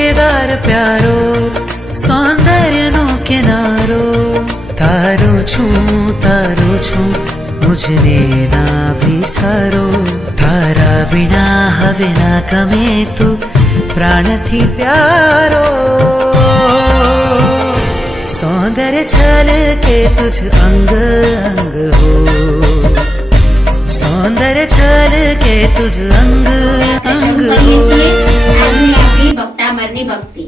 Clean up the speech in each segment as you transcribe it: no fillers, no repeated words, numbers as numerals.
દેદાર પ્યારો સૌંદર્યનો કિનારો તારો છું મુझने ના વિસારો તારા વિના હવે ના ગમે તું પ્રાણથી પ્યારો सौंदर्य छल के तुझ अंग अंग हो सौंदर्य छल के तुझ अंग अंग हो ભક્તામરની ભક્તિ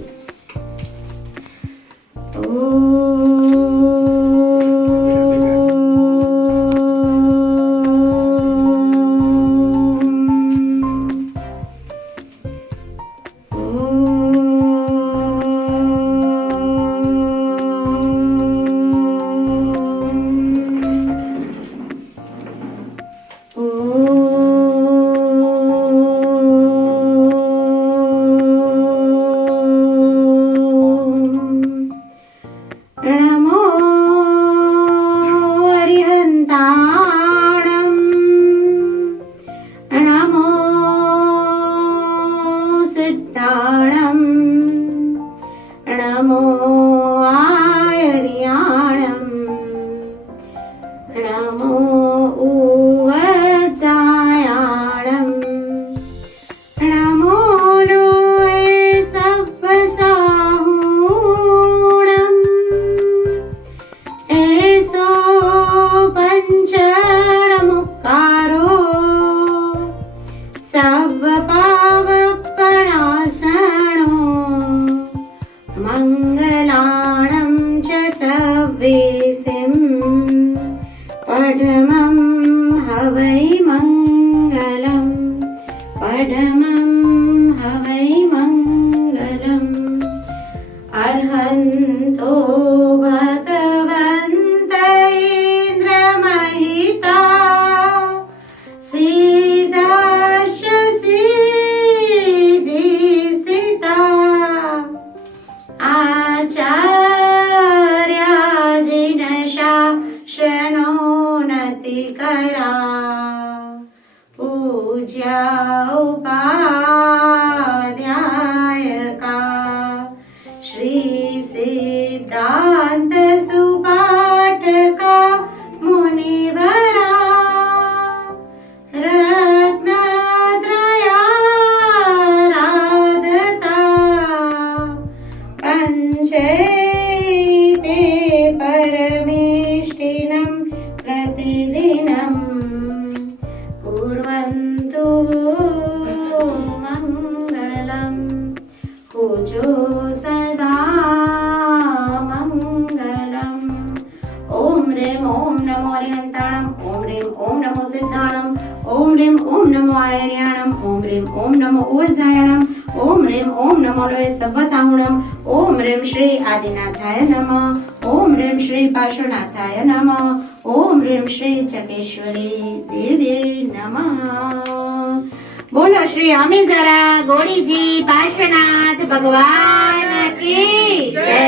બોલો શ્રી અમીઝરા ગોરીજી પાર્શ્વનાથ ભગવાન કી જય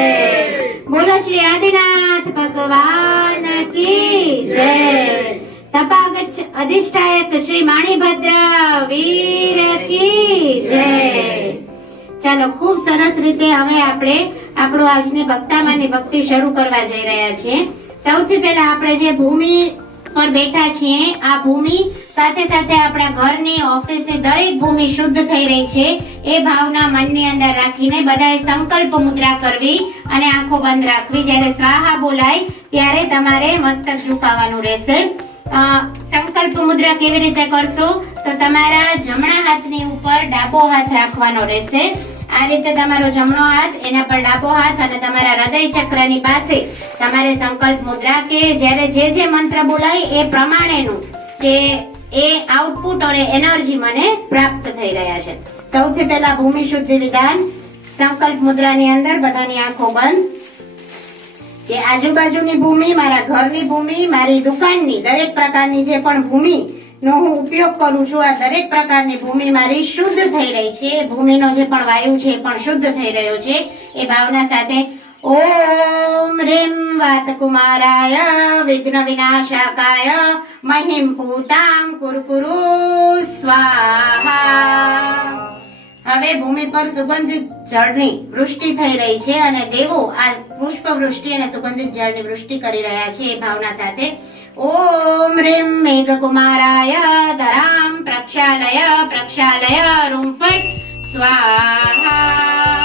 બોલો શ્રી આદિનાથ ભગવાન કી જય તપાગચ્છ અધિષ્ઠાયક શ્રી માણીભદ્ર વીર કી જય ચાલો ખૂબ સરસ રીતે હવે આપણે આપણો આજની ભક્તામાની ભક્તિ શરૂ કરવા જઈ રહ્યા છીએ સૌથી પહેલા આપણે જે ભૂમિ પર બેઠા છીએ આ ભૂમિ સાથે સાથે આપણા ઘરની ઓફિસની દરેક ભૂમિ શુદ્ધ થઈ રહી છે એ ભાવના મનની અંદર રાખીને બધાએ સંકલ્પ મુદ્રા કરવી અને આંખો બંધ રાખવી જ્યારે સ્વાહા બોલાય ત્યારે તમારે મસ્તક ઝુકાવવાનું રહેશે સંકલ્પ મુદ્રા કેવી રીતે કરશો તો તમારા જમણા હાથની ઉપર ડાબો હાથ રાખવાનો રહેશે આ રીતે તમારો જમણો હાથ એના પર ડાબો હાથ અને તમારા હૃદય ચક્રની પાસે તમારે સંકલ્પ મુદ્રા કે જ્યારે જે મંત્ર બોલાય એ પ્રમાણેનું કે એ આઉટપુટ અને એનર્જી મને પ્રાપ્ત થઈ રહ્યા છે સૌથી પહેલા ભૂમિ શુદ્ધિ વિધાન સંકલ્પ મુદ્રાની અંદર બધાની આંખો બંધ કે આજુબાજુની ભૂમિ મારા ઘરની ભૂમિ મારી દુકાનની દરેક પ્રકારની જે પણ ભૂમિ નો હું ઉપયોગ કરું છું આ દરેક પ્રકારની ભૂમિ મારી શુદ્ધ થઈ રહી છે ભૂમિનો જે પણ વાયુ છે એ પણ શુદ્ધ થઈ રહ્યો છે એ ભાવના સાથે ઓમ રીમ વાતકુમારાય વિઘ્ન વિનાશાકાય મહિમ પૂતામ કુરકુરુ સ્વાહા હવે ભૂમિ પર સુગંધિત જળની વૃષ્ટિ થઈ રહી છે અને દેવો આ પુષ્પ વૃષ્ટિ અને સુગંધિત જળની વૃષ્ટિ કરી રહ્યા છે એ ભાવના સાથે ઓમ રીમ મેઘકુમારાય ધરામ પ્રક્ષાલય પ્રક્ષાલય રૂમ ફટ સ્વાહા.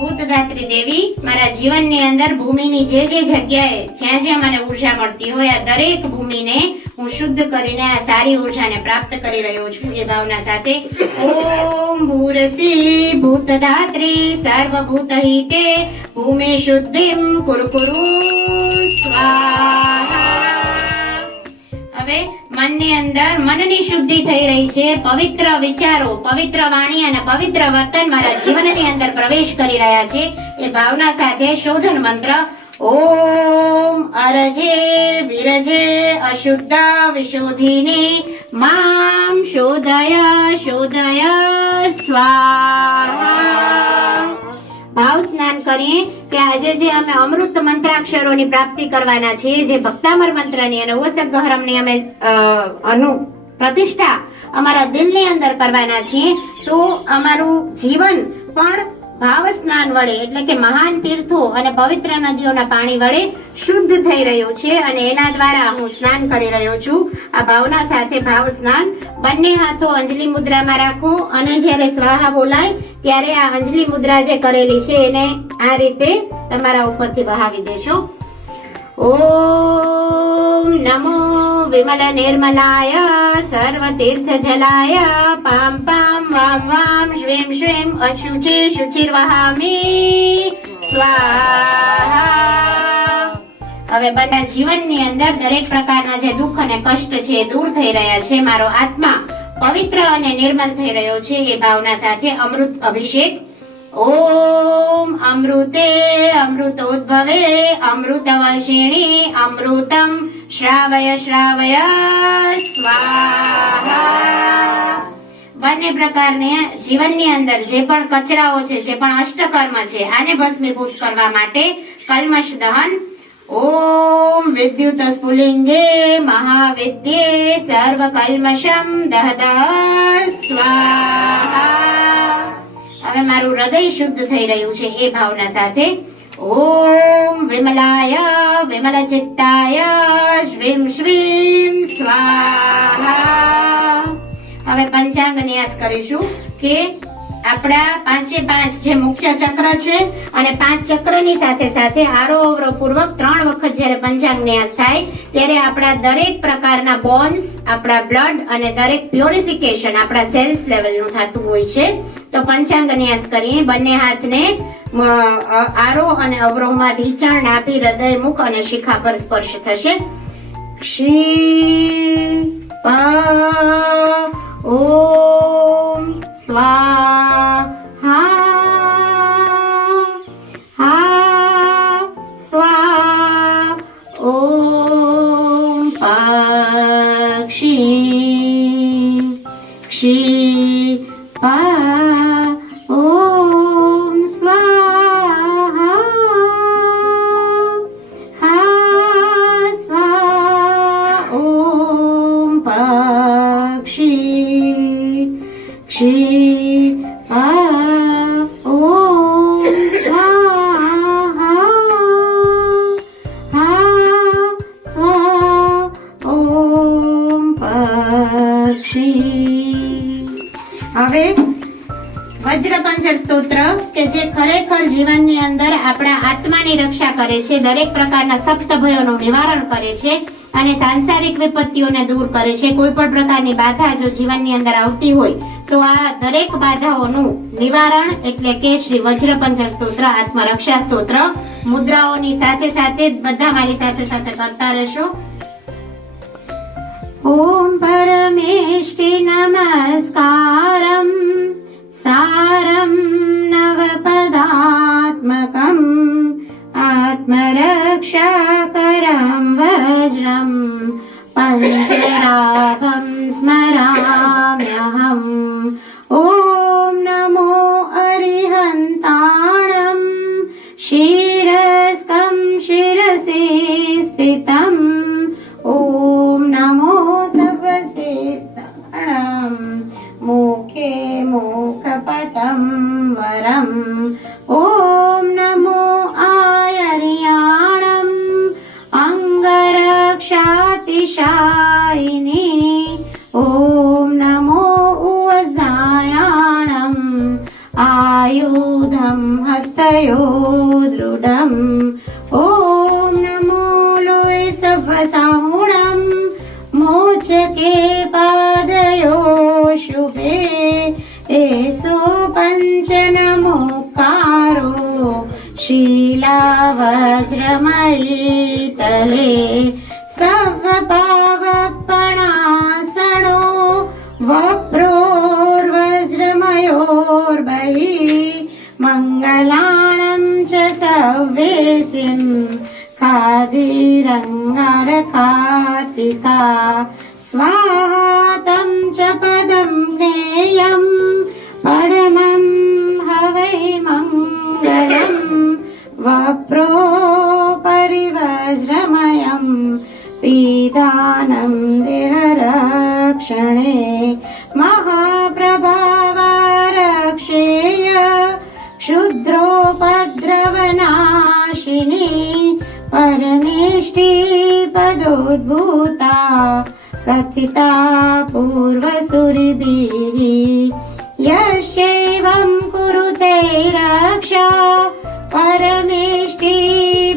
ભૂતદાત્રી દેવી, મારા જીવનની અંદર ભૂમિની જે જગ્યાએ જ્યાં જ્યાં મને ઉર્જા મળતી હોય આ દરેક ભૂમિને હું શુદ્ધ કરીને આ સારી ઉર્જાને પ્રાપ્ત કરી રહ્યો છું એ ભાવના સાથે ઓમ ભૂરસી ભૂતદાત્રી સર્વભૂતહિતે ભૂમિ શુદ્ધિમ કુરકુરુ સ્વાહા. હવે મનની અંદર મનની શુદ્ધિ થઈ રહી છે. પવિત્ર વિચારો, પવિત્ર વાણી અને પવિત્ર વર્તન મારા જીવનની અંદર પ્રવેશ કરી રહ્યા છે એ ભાવના સાથે શોધન મંત્ર ઓમ અરજે વિરજે અશુદ્ધ વિશોધિની મામ શોધય શોધય સ્વાહા. ભાવ સ્નાન કરીએ કે આજે જે અમે અમૃત મંત્રાક્ષરોની પ્રાપ્તિ કરવાના છીએ, જે ભક્તામર મંત્રની અને ઓસક ગહરમની અમે પ્રતિષ્ઠા અમારા દિલની અંદર કરવાના છીએ, તો અમારું જીવન પણ ભાવ સ્નાન વડે એટલે કે મહાન તીર્થો અને પવિત્ર નદીઓના પાણી વડે શુદ્ધ થઈ રહ્યું છે અને એના દ્વારા હું સ્નાન કરી રહ્યો છું. આ ભાવના સાથે ભાવ સ્નાન બંને હાથો અંજલિ મુદ્રામાં રાખો અને જ્યારે સ્વાહા બોલાય ત્યારે આ અંજલિ મુદ્રા જે કરેલી છે એને આ રીતે તમારા ઉપરથી વહાવી દેશો. ઓમ નમો વિમલ નિર્મલાય સર્વ તીર્થ જલાય પામ પામ વામ વામ શ્રીમ શ્રીમ અશુચિ શુચિર વહામી સ્વાહા. હવે બંને જીવનની અંદર દરેક પ્રકારના જે દુઃખ અને કષ્ટ છે એ દૂર થઈ રહ્યા છે. મારો આત્મા પવિત્ર અને નિર્મલ થઈ રહ્યો છે એ ભાવના સાથે અમૃત અભિષેક ઓમ અમૃતે અમૃતોદ્ભવે અમૃતવર્ષિણી અમૃતમ શ્રાવય શ્રાવય સ્વાહા. બંને પ્રકારને જીવનની અંદર જે પણ કચરાઓ છે, જે પણ અષ્ટકર્મ છે, આને ભસ્મીભૂત કરવા માટે કલ્મશ દહન ઓમ વિદ્યુત સ્ફુલિંગે મહાવિદ્યે સર્વ કલ્મષમ દહદહ સ્વાહા. હવે મારું હૃદય શુદ્ધ થઈ રહ્યું છે એ ભાવના સાથે ઓમ વિમલાય વિમલ ચિત્તાય શ્રીમ શ્રીમ સ્વાહા. હવે પંચાંગ ન્યાસ કરીશું કે આપણા પાંચે પાંચ જે મુખ્ય ચક્ર છે અને પાંચ ચક્રની સાથે સાથે આરોહ પૂર્વક 3 વખત જ્યારે પંચાંગ ન્યાસ થાય ત્યારે આપણા દરેક પ્રકારના બોન્સ, આપણા બ્લડ અને દરેક પ્યોરિફિકેશન આપણા સેલ્સ લેવલનું થતું હોય છે. તો પંચાંગ ન્યાસ કરીએ. બંને હાથને આરોહ અને અવરોહમાં ઢીંચણ, નાભી, હૃદય, મુખ અને શિખા પર સ્પર્શ થશે. શ્રી ઓમ સ્વાહા હા સ્વાહા. ઓમ પક્ષી ક્ષી ઓમ સ્વાહા હા સ્વાહા. ઓમ પક્ષી ક્ષી ઓમ સ્વાહા હા સ્વાહા. ઓમ પક્ષી. હવે વજ્રપંજર સ્તોત્ર કે જે ખરેખર જીવનની અંદર આપણા આત્માની રક્ષા કરે છે, દરેક પ્રકારના સપ્ત ભયોનું નિવારણ કરે છે અને સાંસારિક વિપત્તિઓને દૂર કરે છે. કોઈ પણ પ્રકારની બાધા જો જીવનની અંદર આવતી હોય તો આ દરેક બાધાઓનું નિવારણ એટલે કે શ્રી વજ્રપંજર સ્તોત્ર આત્મરક્ષા સ્તોત્ર મુદ્રાઓની સાથે સાથે બધા મારી સાથે સાથે કરતા રહેશો. ઓમ પરમેષ્ટિ નમસ્કારમ સારમ નવપદાત્મકમ આત્મરક્ષાકરમ વજ્રમ પંજરાભમ સ્મરામ્યહમ. ઓમ નમો અરિહંતાણમ શિરસ્કમ શિરસે સ્થિતમ. ઓમ નમો સવસેતાણમ મુખે મુખપટમ आयुधं हस्तयो दृढम् ॐ नमो लोय सभसाहुणम् मोचके पादयो शुभे एषो पञ्चनमोकारो शीलावज्रमयी तले सवपावपणासनो वप्रोर्वज्रमयोर्बहिः मङ्गलाणं च सव्येसिं खादिरङ्गारकार्तिका स्वाहा तं च पदं ज्ञेयं परमं हवै मङ्गलम् वप्रो परिवज्रमयं पीदानं देहरक्षणे महाप्रभावारक्षेय क्षुद्रोपद्रवनाशिनी परमेष्टि पदोद्भूता कथिता पूर्वसुरभिः यस्यैवं कुरुते रक्षा परमेष्टि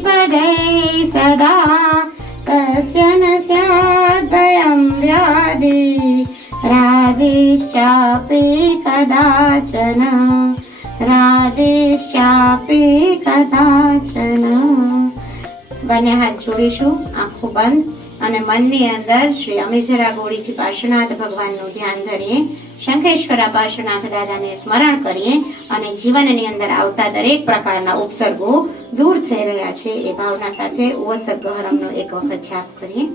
पदै सदा तस्य न स्यात् भयं व्याधि राधेश्चापि कदाचन राधेश्चापि कदाचन બંને હાથ જોડીશું, આંખો બંધ અને મનની અંદર શ્રી અમેજરા ગોળીજી પાર્શ્વનાથ ભગવાનનું ધ્યાન ધરીએ, શંખેશ્વરા પાર્શ્વનાથ દાદાને સ્મરણ કરીએ અને જીવનની અંદર આવતા દરેક પ્રકારના ઉપસર્ગો દૂર થઈ રહ્યા છે એ ભાવના સાથે ઓસગહરમનો એક વખત જાપ કરીએ.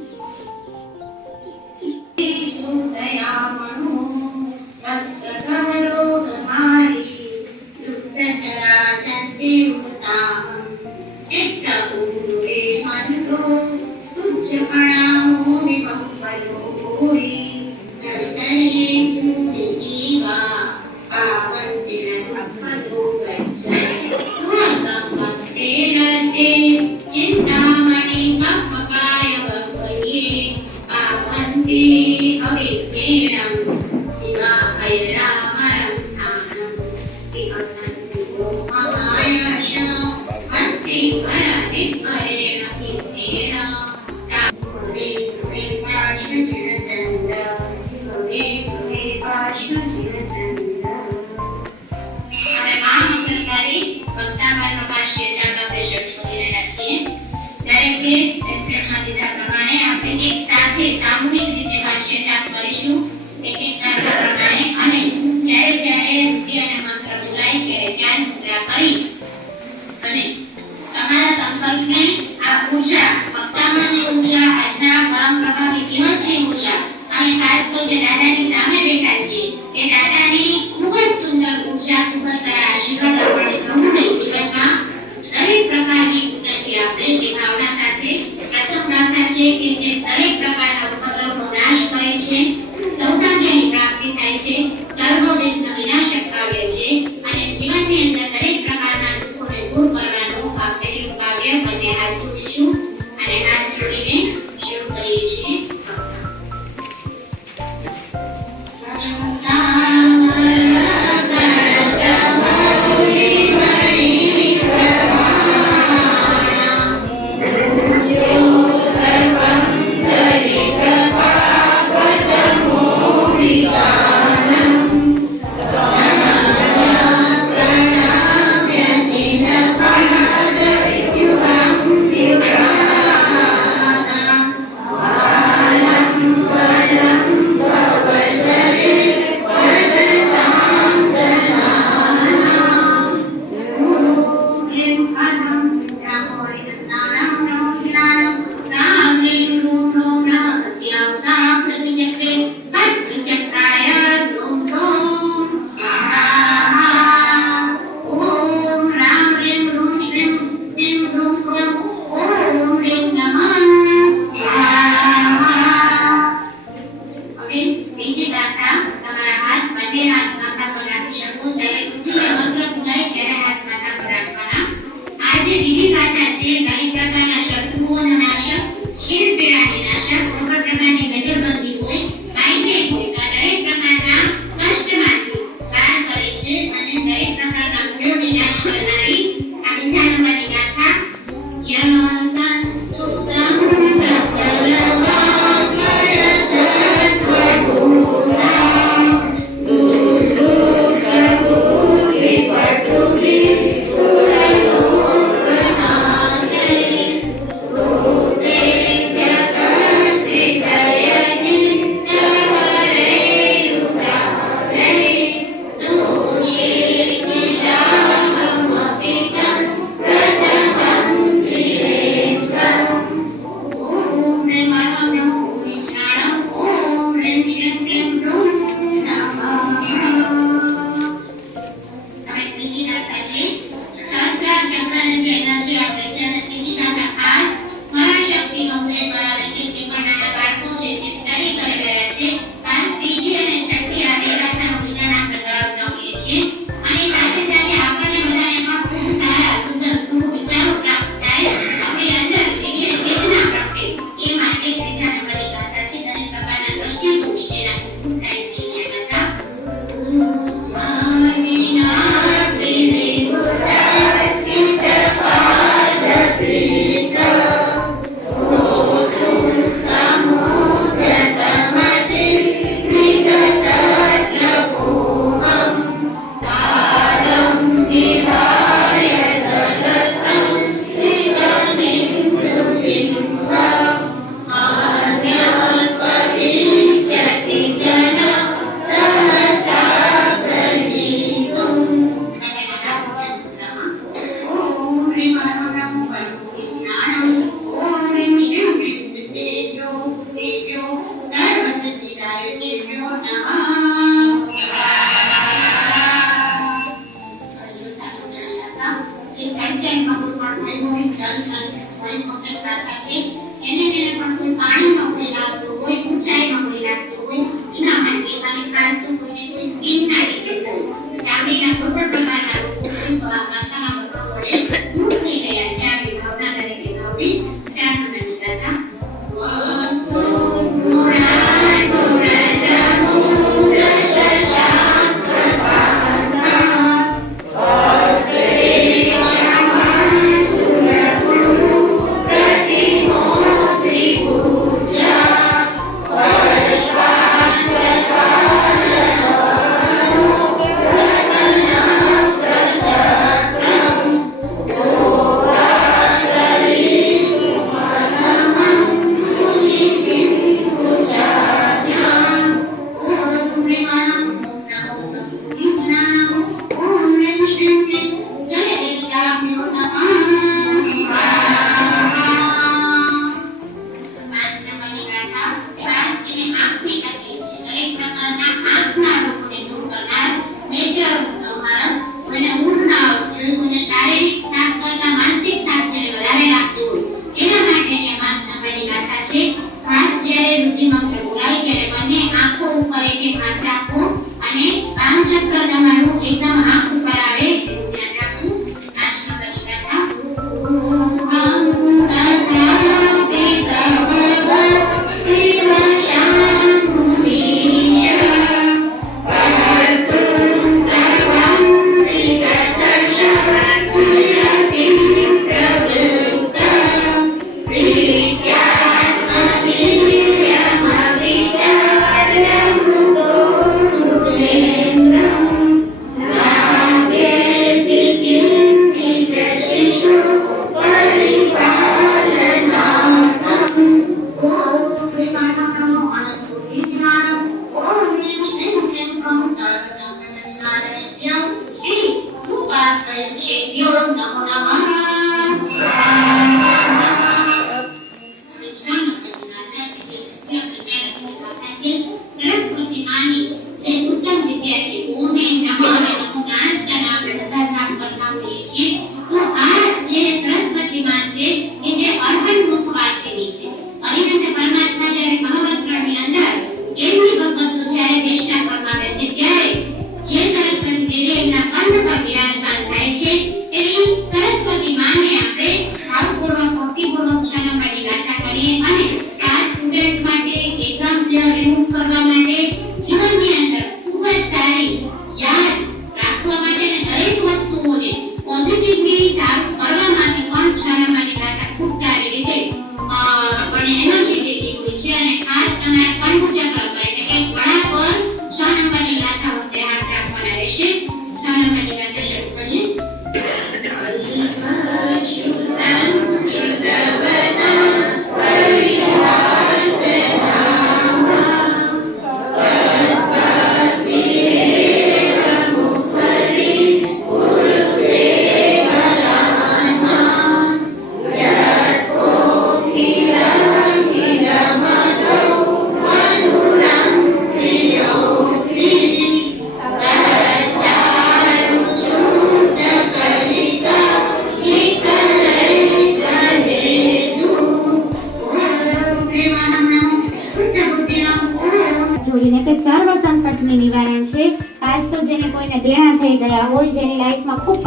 પંચાયતમાં કોઈ પણ થયું હોય, જલ કોઈ વખત પ્રાર્થના છે, એને પણ કોઈ પાણીમાં કોઈ લાગતું હોય, ઊંચાઈમાં કોઈ લાગતું હોય, એના માટે અને પ્રાર્થના કોઈને કોઈ સ્કીમના રીતે થયું. ચામડીના કોઈ પણ પ્રકારના રોગો માતાના બળવા વડે દૂર થઈ ગયા છે. આવી ભાવના દરેકે ભાવવી ત્યાં સુધીની કથા.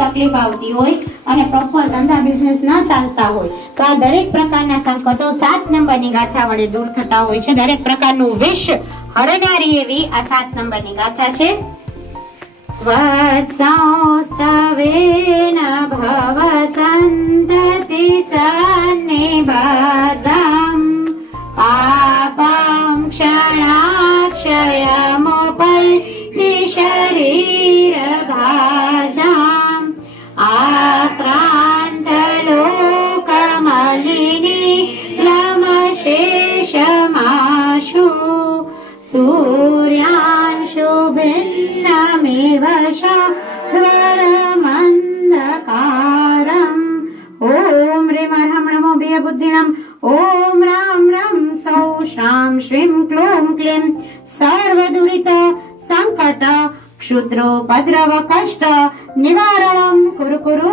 તકલીફ આવતી હોય અને પ્રોપર ધંધા બિઝનેસ ન ચાલતા હોય તો આ દરેક પ્રકારના સંકટો 7 નંબરની ગાથા વડે દૂર થતા હોય છે. દરેક પ્રકારનું વિષ હરનારી એવી આ 7 નંબરની ગાથા છે. વત્સોસ્તવેન ભવ સંતતિ સન્નિબાધમ પાપં ક્ષણાક્ષયમુપૈતિ શરીર ભાજામ આક્રાંત લોકમલિની લમશેષમાશુ સૂર્યાંશુ ભિન્નમિવ શાશ્વતમંધકારમ. ઓમ રીમ હમ નમો બે બુદ્ધિણમ. ઓમ રામ રામ સૌ શ્રામ શ્રીમ ક્લોમ ક્લીમ સર્વદુરિત સંકટ ક્ષુદ્રોપદ્રવ કષ્ટ નિવારણમ કુરુ કુરુ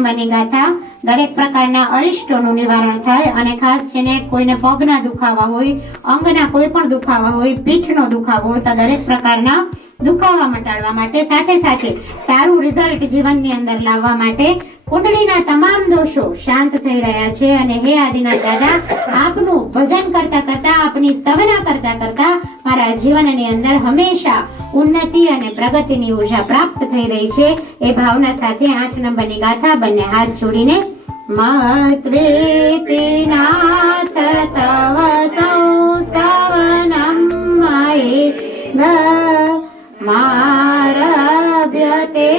નંબરની ગાથા દરેક પ્રકારના અરિષ્ટોનું નિવારણ થાય અને ખાસ જેને કોઈને પગના દુખાવા હોય, અંગના કોઈ પણ દુખાવા હોય, પીઠનો દુખાવો હોય તો દરેક પ્રકારના દુખાવા મટાડવા માટે સાથે સાથે સારું રિઝલ્ટ જીવનની અંદર લાવવા માટે કુંડળીના તમામ દોષો શાંત થઈ રહ્યા છે. અને હે આદિનાથ દાદા, આપનું ભજન કરતા કરતા, આપની સ્તવના કરતા કરતા મારા જીવનની અંદર હંમેશા ઉન્નતિ અને પ્રગતિની ઉર્જા પ્રાપ્ત થઈ રહી છે. એ ભાવના સાથે 8 નંબરની ગાથા બંને હાથ જોડીને મત્વે નાથ તવ સંસ્તવનમ મારભ્યતે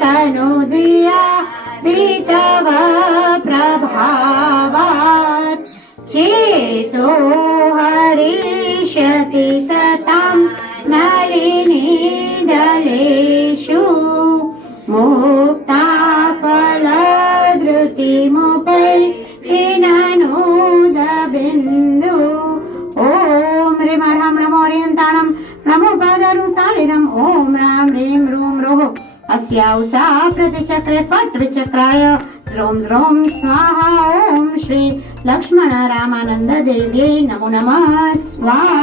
તનુદિયા વિતવ પ્રભાવાત ચેતો હરિષ્યતિ સતમ નલિની દલેષુ મુક્તા ફલદ્રુતિ મુપૈ બિંદુ. ઓમ રે રામ નમો રેહંતાણમ નમો પાદરુસાલિનમ. ઓમ રામ રેમ રૂમ રોહ अस्यावसा प्रतिचक्रे फट विचक्राय द्रोम द्रोम स्वाहा. ओम श्री लक्ष्मण रामानंद देव्यै नमो नमः स्वाहा.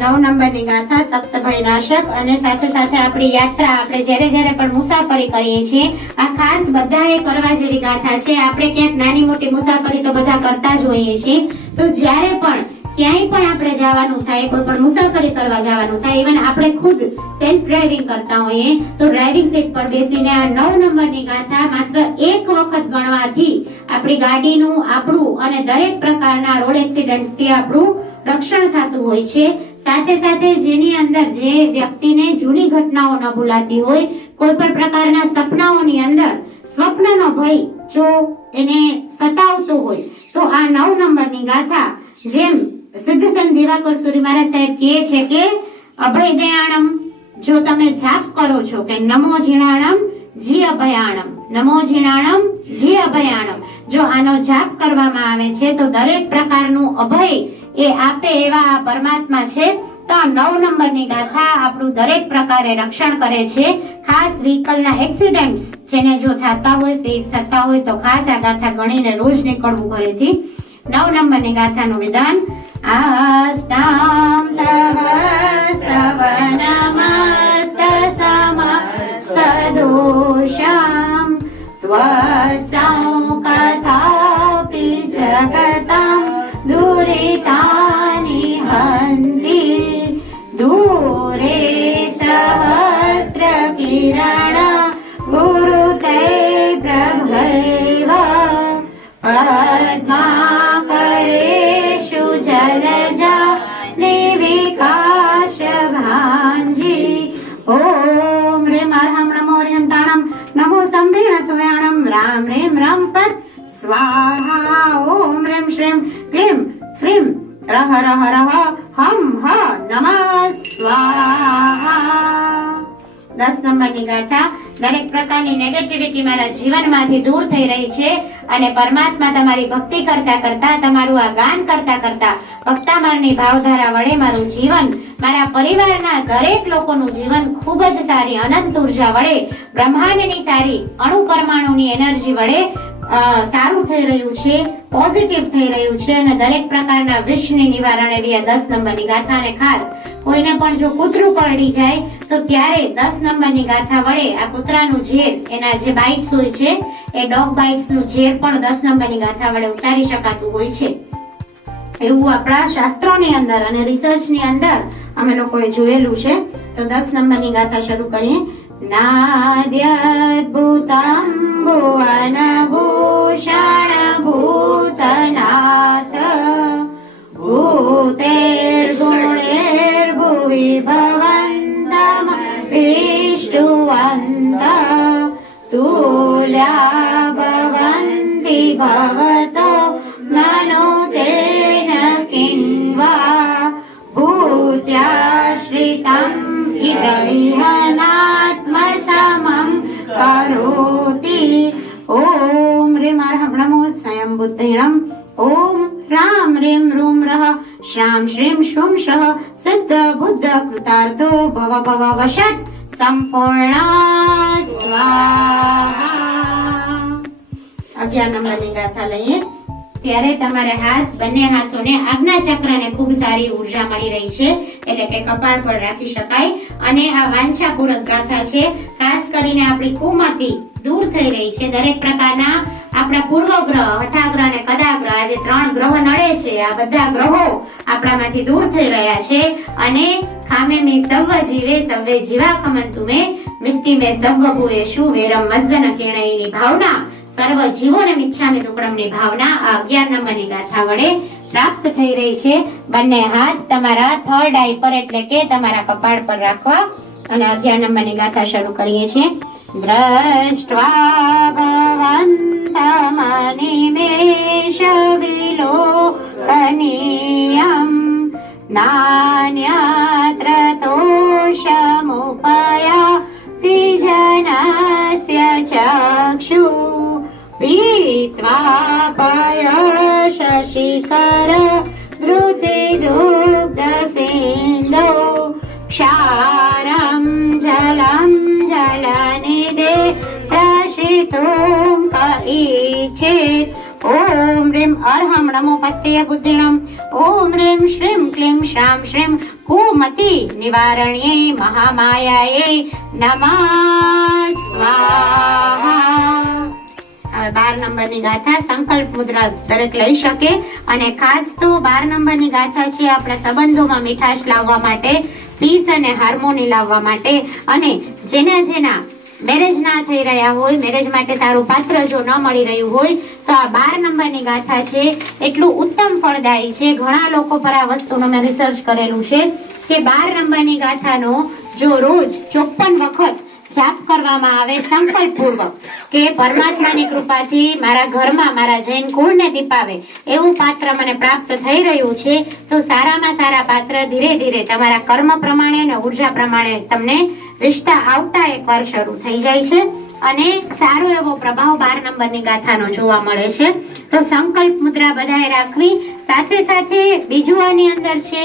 9 નંબરની ગાથા સપ્તભય નાશક. અને સાથે સાથે આપણી યાત્રા, આપણે જ્યારે પણ મુસાફરી કરીએ છીએ, આ ખાસ બધાએ કરવા જેવી ગાથા છે. આપણે ક્યાંક નાની મોટી મુસાફરી તો બધા કરતા જ હોઈએ છીએ, તો જ્યારે પણ ક્યાંય પણ આપણે જવાનું થાય, કોઈ પણ મુસાફરી કરવા જવાનું થાય, ઇવન આપણે ખુદ સેલ્ફ ડ્રાઇવિંગ કરતા હોઈએ તો ડ્રાઇવિંગ સીટ પર બેસીને આ 9 નંબરની ગાથા માત્ર એક વખત ગણવાથી આપણી ગાડીનું, આપણું અને દરેક પ્રકારના રોડ એક્સિડન્ટથી આપણું રક્ષણ થતું હોય છે. સાથે સાથે જેની અંદર જે વ્યક્તિને જૂની ઘટનાઓ ન ભૂલાતી હોય, કોઈ પણ પ્રકારના સપનાઓની અંદર સ્વપ્નનો ભય જો એને સતાવતો હોય તો આ 9 નંબરની ગાથા જેમ સિદ્ધસંત દિવાકર સુરી મહારાજ સાહેબ કહે છે કે અભય દયાણમ, જો તમે જાપ કરો છો કે નમો ઝીણાણમ જી અભયાણમ, નમો ઝીણાણમ જી અભયાણમ, જો આનો જાપ કરવામાં આવે છે તો દરેક પ્રકારનું અભય એ આપે એવા આ પરમાત્મા છે. તો 9 નંબરની ગાથા આપણું દરેક પ્રકારે રક્ષણ કરે છે. ખાસ વ્હીકલના એક્સિડન્ટ્સ જેને જો થતા હોય, ફેસ થતા હોય તો ખાસ આ ગાથા ગણીને રોજ નીકળવું ઘરેથી. 9 નંબરની ગાથાનું વિધાન આસ્તામ તવ સ્તવનમસ્ત સમસ્તદોષામ ત્વત્સંકથાપિ જગતામ દુરિતાનિ હન્તિ દૂરે સહસ્ર કિરણ ગુરુતે પ્રભૈવ પદ્માકરેષુ જલજા નિવિકાશ ભાંજી. ઓમ રેમ અર્હમ નમો રેહંતાણમ નમો સંભીણ સુયાણમ રામ રેમ રમ પદ સ્વાહા. ઓમ રેમ શ્રીમ ક્લીમ ક્લીમ રહ રહ રહ હમ હ નમઃ સ્વાહા. 10 નંબરની ગાથા દરેક પ્રકારની નેગેટિવિટી મારા જીવનમાંથી દૂર થઈ રહી છે અને પરમાત્મા તમારી ભક્તિ કરતા કરતા, તમારું આ ગાન કરતા કરતા ભક્તામણની ભાવધારા વડે મારું જીવન, મારા પરિવારના દરેક લોકોનું જીવન ખૂબ જ સારી અનંત ઉર્જા વડે, બ્રહ્માંડની સારી અણુ પરમાણુની એનર્જી વડે સારું થઈ રહ્યું છે, પોઝિટિવ થઈ રહ્યું છે અને દરેક પ્રકારના વિષની નિવારણ એવી આ 10 નંબરની ગાથા. અને ખાસ કોઈને પણ જો કૂતરું કરડી જાય તો ત્યારે 10 નંબરની ગાથા વડે આ કૂતરાનું ઝેર, એના જે બાઇટ્સ હોય છે એ ડોગ બાઇટ્સનું ઝેર પણ 10 નંબરની ગાથા વડે ઉતારી શકાતું હોય છે. એવું આપણા શાસ્ત્રોની અંદર અને રિસર્ચની અંદર અમે લોકોએ જોયેલું છે. તો 10 નંબરની ગાથા શરૂ કરીએ. નાદ્યદ્ભુતં ભુવન ભૂષણ ભૂતનાથ ભૂતેર્ગુણેર્ભુવિ ભવન્તમ વિષ્ણુવંત તુલ્યા ભવન્તિ ભવતો નનો તેન કિન્વા ભૂત્યાશ્રિતં ઇદમિહનાત્મસમં કરોતિ. ઓમ રેમ અર્હમ નમો સ્વયં બુદ્ધિણમ. ઓમ રામ રેમ રૂમ રહ શ્રામ શ્રીમ શુમ શઃ સિદ્ધ બુદ્ધ કૃતાર્થો ભવ ભવ વશત સંપૂર્ણ સ્વાહા. 11 નંબરની ગાથા લઈએ. ત્યારે તમારે બંને હાથોને આજ્ઞા ચક્રને ખૂબ સારી ઉર્જા મળી રહી છે, એટલે કે કપાળ પર રાખી શકાય. અને આ વાંછાપૂરક ગાથા છે. ખાસ કરીને આપણી કુમતિ દૂર થઈ રહી છે. દરેક પ્રકારના આપણા પૂર્વગ્રહ, હઠાગ્રહ અને કદાગ્રહ, આ જે 3 ગ્રહ નડે છે, આ બધા ગ્રહો આપણામાંથી દૂર થઈ રહ્યા છે. અને ખામે મે સવ્વ જીવે સવ્વે જીવા ખમંતુ મે મિત્તિ મે સવ્વ ભૂયેષુ વેરમ મજ્જન કેણયની ભાવના સર્વ જીવોને મિચ્છામિ દુક્કડમની ભાવના આ 11 નંબરની ગાથા વડે પ્રાપ્ત થઈ રહી છે. બંને હાથ તમારા થર્ડ આઈ પર એટલે કે તમારા કપાળ પર રાખવા અને 11 નંબરની ગાથા શરૂ કરીએ છીએ. દ્રષ્ટ્વા ભવन्तમનિમેષ વિલોકનીયં નાન્યત્ર તોષમુપયાતિ જનસ્ય ચક્ષુ પીત્વા પયશશિખર ધૃતિ દુગ્ધ સિંધો ક્ષારં જલં જલનિધે પ્રસિતું કઈચેત. ઓમ રીમ અર્હં નમો પત્યે બુદ્ધિણં. ઓમ રીમ શ્રીમ ક્લીમ શ્રામ શ્રીમ કુમતિ નિવારણ્યે મહામાયાએ નમઃ સ્વાહા. હવે 12 નંબરની ગાથા સંકલ્પ મુદ્રા દરેક લઈ શકે. અને ખાસ તો 12 નંબરની ગાથા છે આપણા સંબંધોમાં મીઠાશ લાવવા માટે, પીસ અને હાર્મોની લાવવા માટે. અને જેના મેરેજ ના થઈ રહ્યા હોય, મેરેજ માટે તારું પાત્ર જો ન મળી રહ્યું હોય, તો આ 12 નંબરની ગાથા છે એટલું ઉત્તમ ફળદાયી છે. ઘણા લોકો પર આ વસ્તુનો મેં રિસર્ચ કરેલું છે કે 12 નંબરની ગાથાનો જો રોજ 54 વખત જાપ કરવામાં આવે સંકલ્પપૂર્વક કે પરમાત્માની કૃપાથી મારા ઘરમાં મારા જૈન કુળને દીપાવે એવું પાત્ર મને પ્રાપ્ત થઈ રહ્યું છે, તો સારામાં સારા પાત્ર ધીરે ધીરે તમારા કર્મ પ્રમાણે અને ઉર્જા પ્રમાણે તમને રિશ્તા આવતા એકવાર શરૂ થઈ જાય છે. અને સારો એવો પ્રભાવ 12 નંબરની ગાથાનો જોવા મળે છે. તો સંકલ્પ મુદ્રા બધાએ રાખવી. સાથે સાથે બીજું આની અંદર છે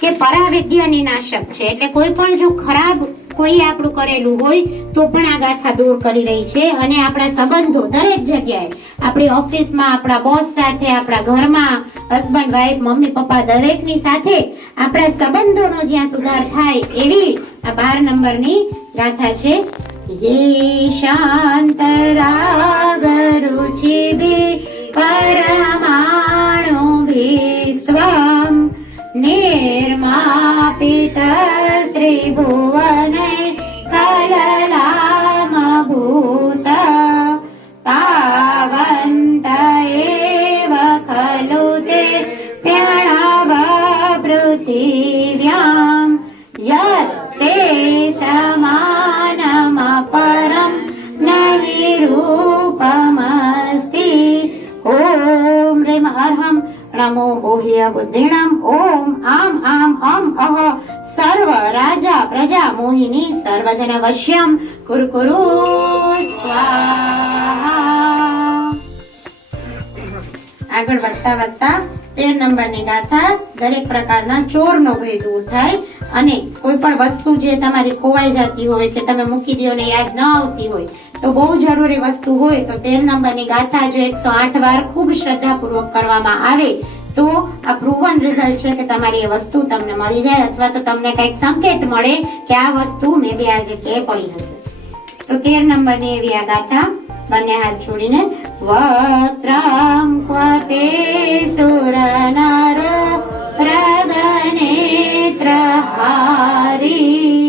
કે પરાવિદ્યાની નાશક છે, એટલે કોઈ પણ જો ખરાબ કોઈ આપણું કરેલું હોય તો પણ આ ગાથા દૂર કરી રહી છે. અને આપણા સંબંધો દરેક જગ્યાએ, આપણી ઓફિસમાં, આપણા બોસ સાથે, આપણા ઘરમાં, હસબન્ડ વાઈફ, મમ્મી પપ્પા દરેકની સાથે આપણા સંબંધોનો જ્યાં સુધાર થાય એવી આ 12 નંબરની ગાથા છે. યે શાંતરાગ રુચિભિ પરમાણુ વિશ્વમ નિર્માપિત ત્રિભુવને કલલામભૂત તાવંત એવ ખલુ તે પ્યણવ પૃથિવ્યામ યત્તે સમાનમ પરમ ન નિરૂપમસ્તિ. ઓમ રીમ અર્હં નમો બોહ્ય બુદ્ધિણં. ઓમ આમ આમ અમ અહ સર્વ રાજા પ્રજા મોહિની સર્વજન વશ્યમ કુરુ કુરુ સ્વાહા. આગળ વધતા 13 નંબરની ગાથા. દરેક પ્રકારના ચોરનો ભય દૂર થાય અને કોઈ પણ વસ્તુ જે તમારી ખોવાઈ જતી હોય કે તમે મૂકી દો ને યાદ ન આવતી હોય, તો બહુ જરૂરી વસ્તુ હોય તો 13 નંબરની ગાથા જો 108 વાર ખૂબ શ્રદ્ધાપૂર્વક કરવામાં આવે તો આ પ્રૂવન રિઝલ્ટ છે કે તમારી એ વસ્તુ તમને મળી જાય, અથવા તો તમને કંઈક સંકેત મળે કે આ વસ્તુ મે બી આ જગ્યાએ પડી હશે. તો 13 નંબરની એવી આ ગાથા. બંને હાથ જોડીને વક્ત્રમ ક્વતે સુરનરો પ્રગનેત્ર હારી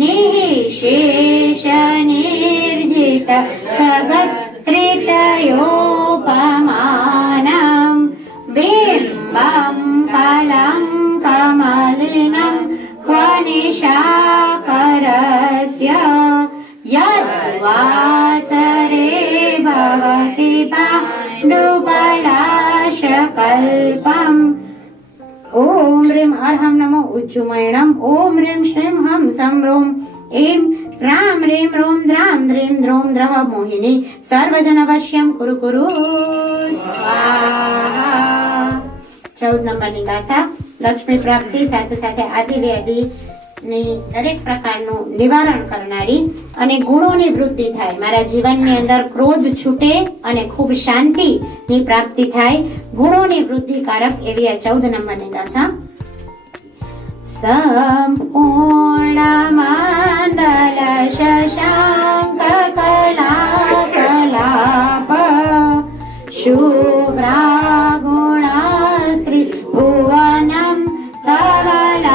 નિશેષ નિર્જિત જગત ત્રિતયોપમાનમ બિંબમ કલં કમલિનમ ક્વનિશાકરસ્ય યદ્વાસરે ભવતિ પાંડુપલાશકલ્પમ. ઓમ રીમ અર્હં નમો ઉજ્જુમયણમ. ઓમ રીમ શ્રીમ હમ સમ રોમ એમ રામ રીમ રોમ દ્રામ દ્રીમ દ્રોમ દ્રહ મોહિની સર્વજન વશ્યમ કુરુ કુરુ સ્વાહા. 14 નંબરની ગાથા. લક્ષ્મી પ્રાપ્તિ સાથે સાથે આદિવ્યાધિ ની દરેક પ્રકારનું નિવારણ કરનારી અને ગુણોની વૃદ્ધિ થાય, મારા જીવનની અંદર ક્રોધ છૂટે અને ખૂબ શાંતિની પ્રાપ્તિ થાય, ગુણોની વૃદ્ધિકારક એવી આ 14 નંબરની ગાથા. સંપૂર્ણ મંડલ શશાંક કલા કલાપ શુભ્રા ગુણાસ્ત્રી ભુવનમ કવલાંગયંતી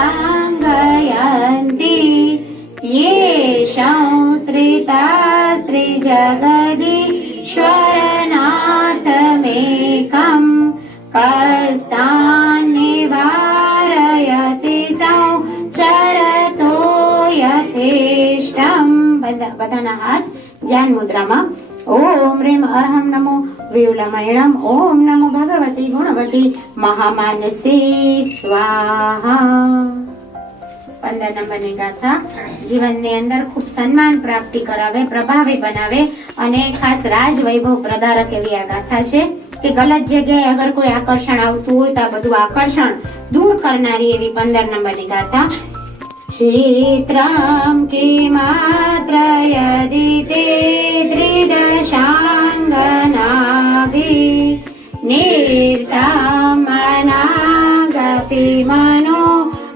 યેષં શ્રીતા શ્રી જગદીશ્વરનાથમેકં કસ્તાન નિવારયતિ સંચરતો યથેષ્ટમ. બધાના હાથ જ્ઞાન મુદ્રામાં. ઓમ રીમ અર્હમ નમો વિયુલમયણમ. ઓમ નમો ભગવતી ગુણવતી મહામાનસી સ્વાહા. 15 નંબરની ગાથા જીવનની અંદર ખૂબ સન્માન પ્રાપ્તિ કરાવે, પ્રભાવી બનાવે અને ખાસ રાજ વૈભવ પ્રદારક એવી આ ગાથા છે કે ગલત જગ્યાએ અગર કોઈ આકર્ષણ આવતું હોય તો આ બધું આકર્ષણ દૂર કરનારી એવી 15 નંબરની ગાથા. ચિત્રમ કિમાત્ર યદિતે ત્રિદશાંગનાભિ નિર્તામનાગપી મનો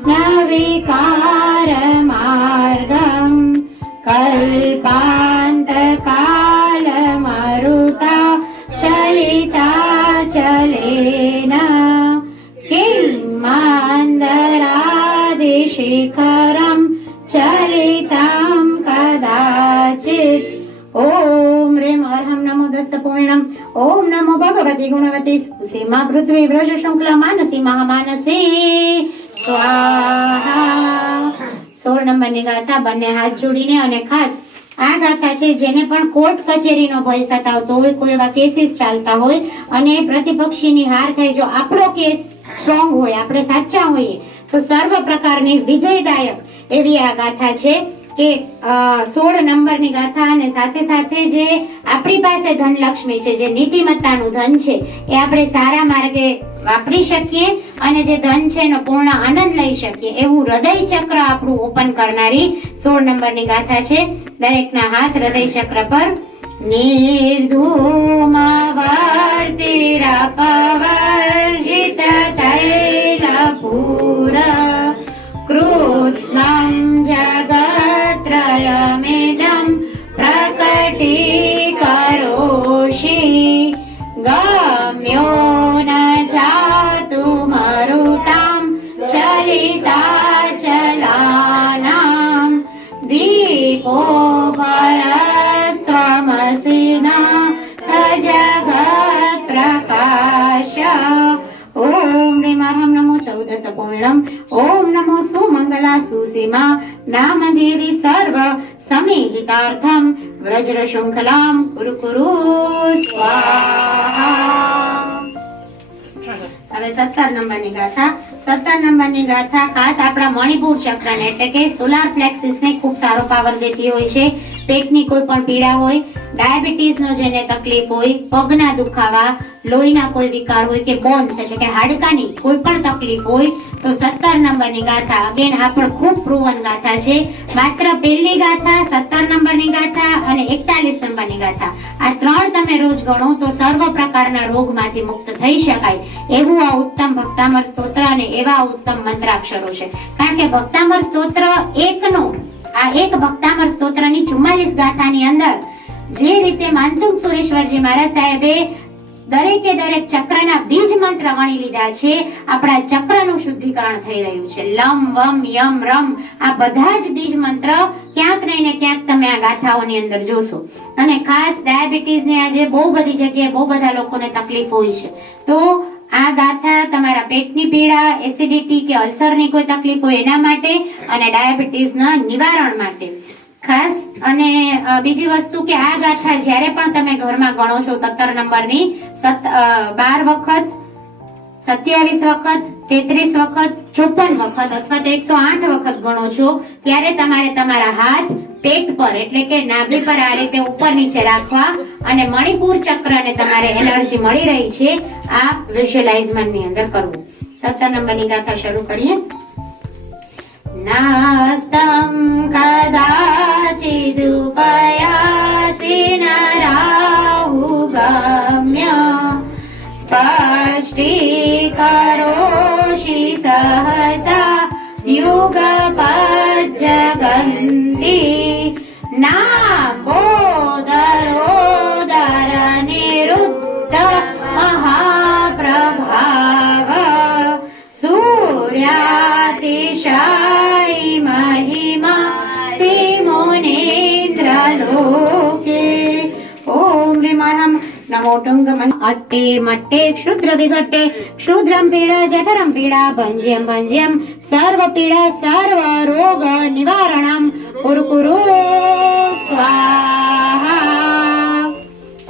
ન વિકાર માર્ગમ કલ્પાંતકાલ મરુતા ચલિતા ચલેન કિં મંદરાદિશિખરમ ચલિતામ કદાચિત. ઓમ રીમ અર્હમ નમો દસ્તપૂર્ણમ. ઓમ નમો ભગવતી ગુણવતી સીમા પૃથ્વી વ્રજ શુક્લા માનસી મહામાનસી સ્વાહા. 16 નંબરની ગાથા બંને હાથ જોડીને અને ખાસ આ ગાથા છે જેને પણ કોર્ટ કચેરીનો ભય સતાવતો હોય, કોઈ એવા કેસીસ ચાલતા હોય અને પ્રતિપક્ષીની હાર થાય, જો આપણો કેસ સ્ટ્રોંગ હોય, આપણે સાચા હોઈએ તો સર્વ પ્રકારની વિજયદાયક એવી આ ગાથા છે કે 16 નંબરની ગાથા. અને સાથે સાથે જે આપણી પાસે ધનલક્ષ્મી છે, જે નીતિમત્તાનું ધન છે, એ આપણે સારા માર્ગે વાપરી શકીએ અને જે ધન છે એનો પૂર્ણ આનંદ લઈ શકીએ એવું હૃદય ચક્ર આપણું ઓપન કરનારી 16 નંબરની ગાથા છે. દરેકના હાથ હૃદય ચક્ર પર. નિર્ધૂમ વર્તિરપવર્જિત તૈલપુર કૃત્સ્નં જગત્રયમિદં પ્રકટીકરોષિ ગમ્યો ન જાતુ મરુતામ ચલિતા ચલાનામ દીપો પરસ્ત્રમસિના જગત પ્રકાશ. ઓમ રીમ અર્હમ નમો 14 પૂર્ણમ. ઓમ નમો સુમંગલા સુસીમા નામ દેવી સર્વ સમિહિતાર્થમ વ્રજ્ર શૃંખલામ કુરુ કુરુ સ્વાહા. હવે 17 નંબરની ગાથા. 17 નંબરની ગાથા ખાસ આપણા મણિપુર ચક્રને એટલે કે સોલાર પ્લેક્સિસને ખૂબ સારો પાવર દેતી હોય છે. પેટની કોઈ પણ પીડા હોય, ડાયાબિટીસનો જેને તકલીફ હોય, પગના દુખાવા, લોહીના કોઈ વિકાર હોય કે બોન્સ એટલે કે હાડકાની કોઈ પણ તકલીફ હોય તો 17 નંબરની ગાથા અગેન આ પણ ખૂબ પ્રૂવન ગાથા છે. માત્ર પહેલી ગાથા, 17 નંબરની ગાથા અને 41 નંબરની ગાથા, આ 3 તમે રોજ ગણો તો સર્વ પ્રકારના રોગમાંથી મુક્ત થઈ શકાય એવું આ ઉત્તમ ભક્તામર સ્તોત્ર અને એવા ઉત્તમ મંત્રાક્ષરો છે. કારણ કે ભક્તામર સ્તોત્ર એકનો આ એક ભક્તામર સ્તોત્રની 44 ગાથાની અંદર જે રીતે માનતુંગ સુરેશ્વરજી મહારાજ સાહેબે દરેકે દરેક ચક્રના બીજ મંત્ર વણી લીધા છે, આપણા ચક્રનું શુદ્ધિકરણ થઈ રહ્યું છે. લમ વમ યમ રમ આ બધા જ બીજ મંત્ર ક્યાંક ને ક્યાંક તમે આ ગાથાઓની અંદર જોશો. અને ખાસ ડાયાબિટીસની આજે બહુ બધી જગ્યાએ બહુ બધા લોકોને તકલીફ હોય છે, તો આ ગાથા તમારા પેટની પીડા, એસિડિટી કે અલ્સરની કોઈ તકલીફ હોય એના માટે અને ડાયાબિટીસના નિવારણ માટે ખાસ. અને બીજી વસ્તુ કે આ ગાથા જ્યારે પણ તમે ઘરમાં ગણો છો 17 નંબરની 12 વખત, 27 વખત, 33 વખત, 54 વખત અથવા તો 108 વખત ગણો છો ત્યારે તમારે તમારા હાથ પેટ પર એટલે કે નાભી પર આ રીતે ઉપર નીચે રાખવા અને મણિપુર ચક્રને તમારે એનર્જી મળી રહી છે આ વિઝ્યુઅલાઇઝમેન્ટની અંદર કરવું. 17 નંબરની ગાથા શરૂ કરીએ. નાસ્તં કદાચિદુપયાસી નરાહુગમ્ય સ્પષ્ટીકરોષિ સહસા યુગપજ્જગન્તિ નામ્બોદરોદર નિરુદ્ધ મહાપ્રભાવ સૂર્યાતિશાયી મહિમા મુનેન્દ્રલોકે ઓમ ह्रीं नमो टुङ्गमन् अट्टे मट्टे क्षुद्र विघट्टे क्षुद्रं पीडा जठरं पीडा भञ्ज्यं भञ्ज्यं सर्वपीडा सर्वरोग निवारणं कुरु स्वाहा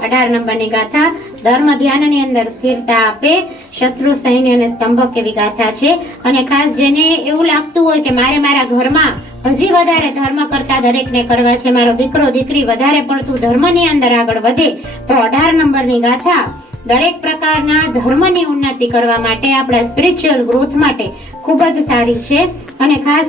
18 નંબરની ગાથા ધર્મ ધ્યાનની અંદર સ્થિરતા આપે શત્રુ સૈન્યને સ્તંભક એવી ગાથા છે અને ખાસ જેને એવું લાગતું હોય કે મારે મારા ઘરમાં હજી વધારે ધર્મ કરતા દરેકને કરવા છે, મારો દીકરો દીકરી વધારે પડતું ધર્મની અંદર આગળ વધે, તો 18 નંબરની ગાથા દરેક પ્રકારના ધર્મની ઉન્નતિ કરવા માટે, આપણા સ્પિરિચ્યુઅલ ગ્રોથ માટે ખૂબ જ સારી છે. અને ખાસ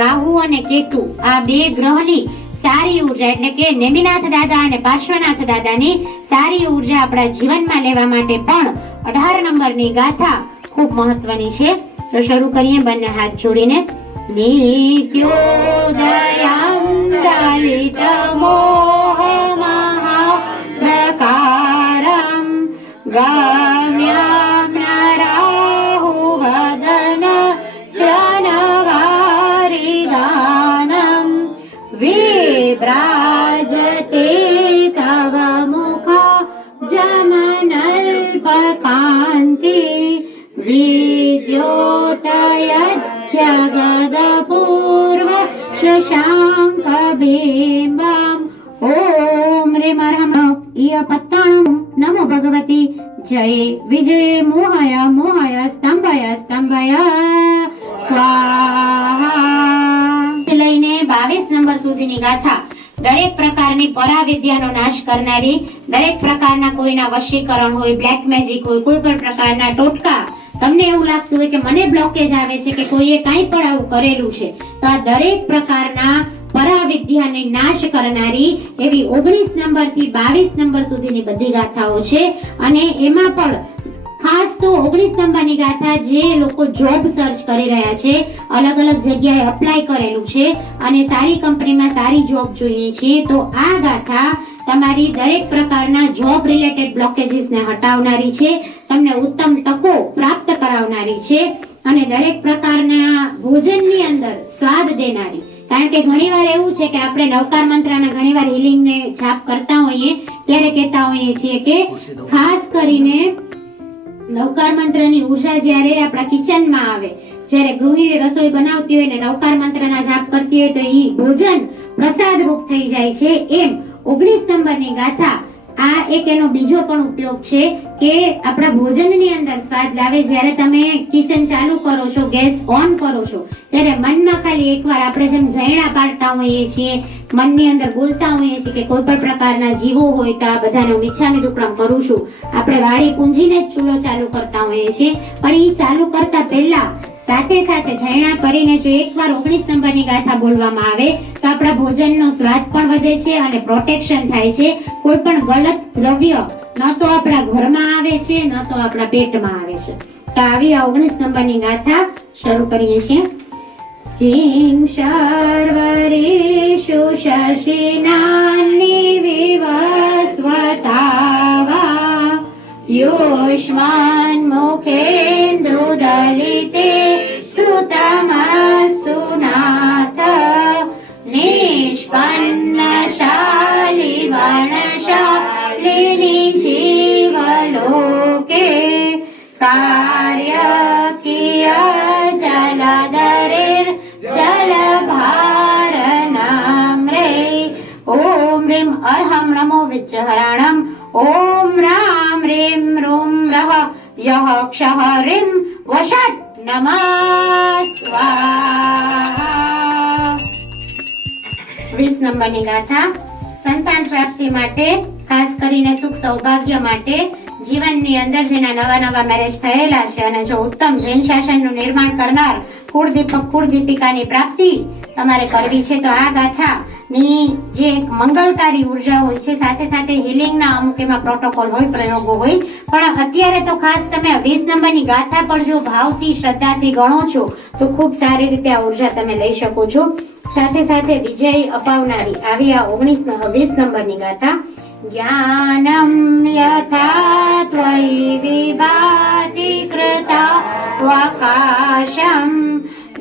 રાહુ અને કેતુ આ બે ગ્રહની સારી ઉર્જા એટલે કે નેમિનાથ દાદા અને પાર્શ્વનાથ દાદાની સારી ઉર્જા આપણા જીવનમાં લેવા માટે પણ 18 નંબરની ગાથા ખૂબ મહત્વની છે. તો શરૂ કરીએ બંને હાથ જોડીને. નિત્યોદયં દલિત મોહ મહાપ્રકારં ગામ્યં રાહુ વદન શ્રનવારિદાનં વિભ્રાજતે તવ મુખ જમનલ્પકાંતિ વિદ્યોતયજ્જગદપૂર્વ શશાંક બિંબમ. ઓમ ह्रीं ઈય પત્તાણું નમો ભગવતી જય વિજય મોહય મોહય સ્તંભય સ્તંભય સ્વાહા. લઈને 22 નંબર સુધીની ગાથા દરેક પ્રકારની પરાવિદ્યાનો નાશ કરનારી, દરેક પ્રકારના કોઈના વશીકરણ હોય, બ્લેક મેજિક હોય, કોઈ પણ પ્રકારના ટોટકા, તમને એવું લાગતું હોય કે મને બ્લોકેજ આવે છે કે કોઈએ કાંઈ પણ આવું કરેલું છે, તો આ દરેક પ્રકારના પરાવિદ્યાને નાશ કરનારી એવી 19 નંબર થી 22 નંબર સુધીની બધી ગાથાઓ છે. અને એમાં પણ ખાસ તો 19 નંબરની ગાથા જે લોકો જોબ સર્ચ કરી રહ્યા છે, અલગ અલગ જગ્યાએ અપ્લાય કરેલું છે અને સારી કંપનીમાં સારી જોબ જોઈએ છે, તો આ ગાથા તમારી દરેક પ્રકારના જોબ રિલેટેડ બ્લોકેજીસને હટાવનારી છે, તમને ઉત્તમ તકો પ્રાપ્ત કરાવનારી છે અને દરેક પ્રકારના ભોજનની અંદર સ્વાદ દેનારી. કારણ કે ઘણીવાર એવું છે કે આપણે નવકાર મંત્રના ઘણીવાર હિલિંગને જાપ કરતા હોઈએ ત્યારે કહેતા હોઈએ છીએ કે ખાસ કરીને નવકાર મંત્રની ઉર્જા જ્યારે આપણા કિચનમાં આવે, જ્યારે ગૃહિણી રસોઈ બનાવતી હોય ને નવકાર મંત્રના જાપ કરતી હોય તો ઈ ભોજન પ્રસાદ રૂપ થઈ જાય છે. એમ 19 નંબરની ગાથા આ એક એનો બીજો પણ ઉપયોગ છે કે આપણા ભોજનની અંદર સ્વાદ લાવે. જ્યારે તમે કિચન ચાલુ કરો છો, ગેસ ઓન કરો છો, ત્યારે મનમાં ખાલી એકવાર આપણે જેમ જૈણા પાડતા હોઈએ છીએ, મનની અંદર બોલતા હોઈએ છીએ કે કોઈ પણ પ્રકારના જીવો હોય તો આ બધાને મિચ્છામી દુક્કડમ કરું છું. આપણે વાળી પૂંજીને જ ચૂલો ચાલુ કરતા હોઈએ છીએ, પણ એ ચાલુ કરતા પહેલા સાથે સાથે જૈણા કરીને જો એકવાર 19 નંબરની ગાથા બોલવામાં આવે તો આપણા ભોજનનો સ્વાદ પણ વધે છે અને પ્રોટેક્શન થાય છે. કોઈ પણ ગલત દ્રવ્ય ન તો આપણા ઘરમાં આવે છે ન તો આપણા પેટમાં આવે છે. તો આવી આ 19 નંબરની ગાથા શરૂ કરીએ છીએ. કિં શર્વરીષુ શશિનાની વિવસ્વતાવા યુષ્માન મુખેન્દુ દલિતે સુતમસુનાથ નિષ્પન્નશાલી વનશાલિની જીવલોકે કાર્ય કિય જલધરેર જલભારનામ્રે. ઓમ રીમ અર્હમ નમો વિજ્જહરાણમ. ઓમ રામ રીમ રૂમ રહ યહ ક્ષહ રીમ વષટ નમઃ સ્વાહા. 20 નંબરની ગાથા સંતાન પ્રાપ્તિ માટે, ખાસ કરીને સુખ સૌભાગ્ય માટે, જીવનની અંદર જેના નવા નવા મેરેજ થયેલા છે અને જો ઉત્તમ જૈન શાસનનું નિર્માણ કરનાર કુળદીપક કુળદીપિકાની પ્રાપ્તિ તમારે કરવી છે તો આ ગાથાની જે એક મંગલકારી ઉર્જા હોય છે, સાથે સાથે હિલિંગના અમુક એમાં પ્રોટોકોલ હોય, પ્રયોગો હોય, પણ અત્યારે તો ખાસ તમે 20 નંબરની ગાથા પર જો ભાવથી શ્રદ્ધાથી ગણો છો તો ખૂબ સારી રીતે આ ઉર્જા તમે લઈ શકો છો. સાથે સાથે વિજય અપાવનારી આવી આ 20 નંબરની ગાથા. જ્ઞાનમ યથા ત્વયિ વિભાતિ કૃતા વાકાશમ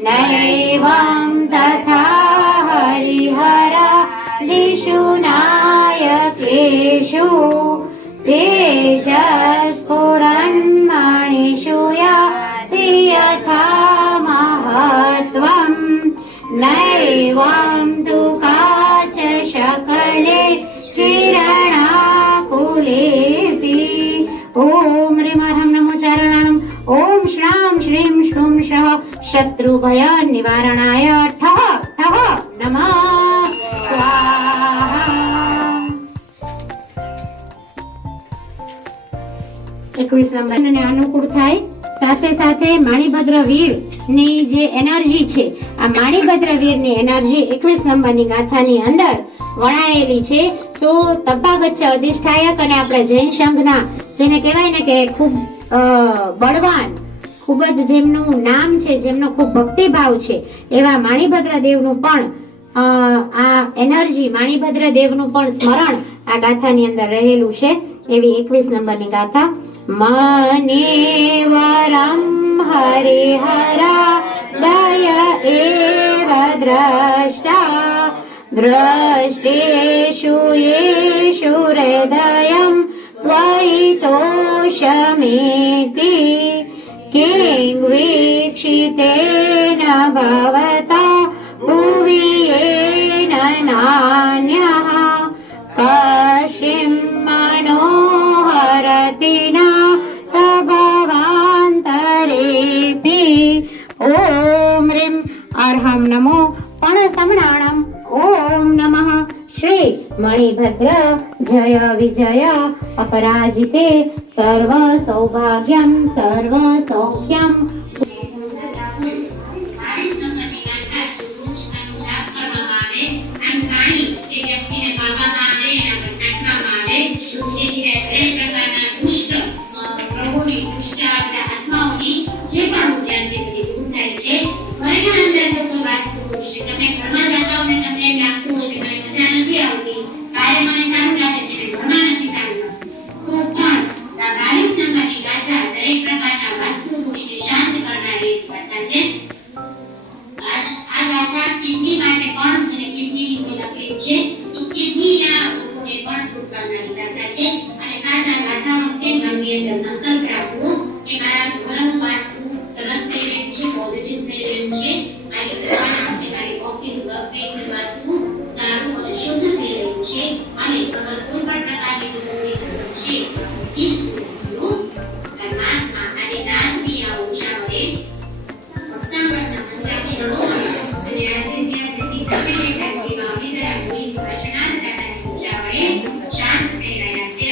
નૈવં તથા હરિહરા દિશુ નાયકેષુ તેજસ્ફુરન્મણિષુ યાતિ યથા મહત્વં નૈવં તુ કાચ શકલે કિરણાકુલેપી. ઓમ હ્રીમ હ્રમ નમો ચારણાણમ. ઓમ શ્રામ શ્રીમ શ્રૂમ શઃ શત્રુભય નિવારણાય ઠઃ ઠઃ નમઃ સ્વાહા. 21 નંબરને અનુકૂળ થાય. સાથે સાથે માણીભદ્ર વીર ની જે એનર્જી છે, આ માણીભદ્ર વીર ની એનર્જી 21 નંબરની ગાથાની અંદર વણાયેલી છે. તો તપાગચ્છ અધિષ્ઠાયક અને આપણા જૈન સંઘના જેને કહેવાય ને કે ખૂબ બળવાન, ખૂબ જ જેમનું નામ છે, જેમનો ખૂબ ભક્તિભાવ છે એવા માણીભદ્ર દેવનું પણ આ એનર્જી, માણીભદ્ર દેવનું પણ સ્મરણ આ ગાથાની અંદર રહેલું છે. એવી 21 નંબરની ગાથા. મનેવરમ હરિહરા દય એવ દ્રષ્ટા દ્રષ્ટેષુ યેષુ હૃદયં ત્વયિ તોષમેતિ કિં વીક્ષિતેન ભવતા ભુવિ યેન નાન્યઃ કાશીં મનોહરતિ નાથ ભવાંતરેપી. ઓમ હ્રીમ અર્હં નમો પણસમણાણમ. ઓમ નમઃ શ્રી મણિભદ્ર જય વિજય અપરાજિતે સર્વ સૌભાગ્યમ સર્વ સૌખ્યમ. શાંત થઈ રહ્યા છે.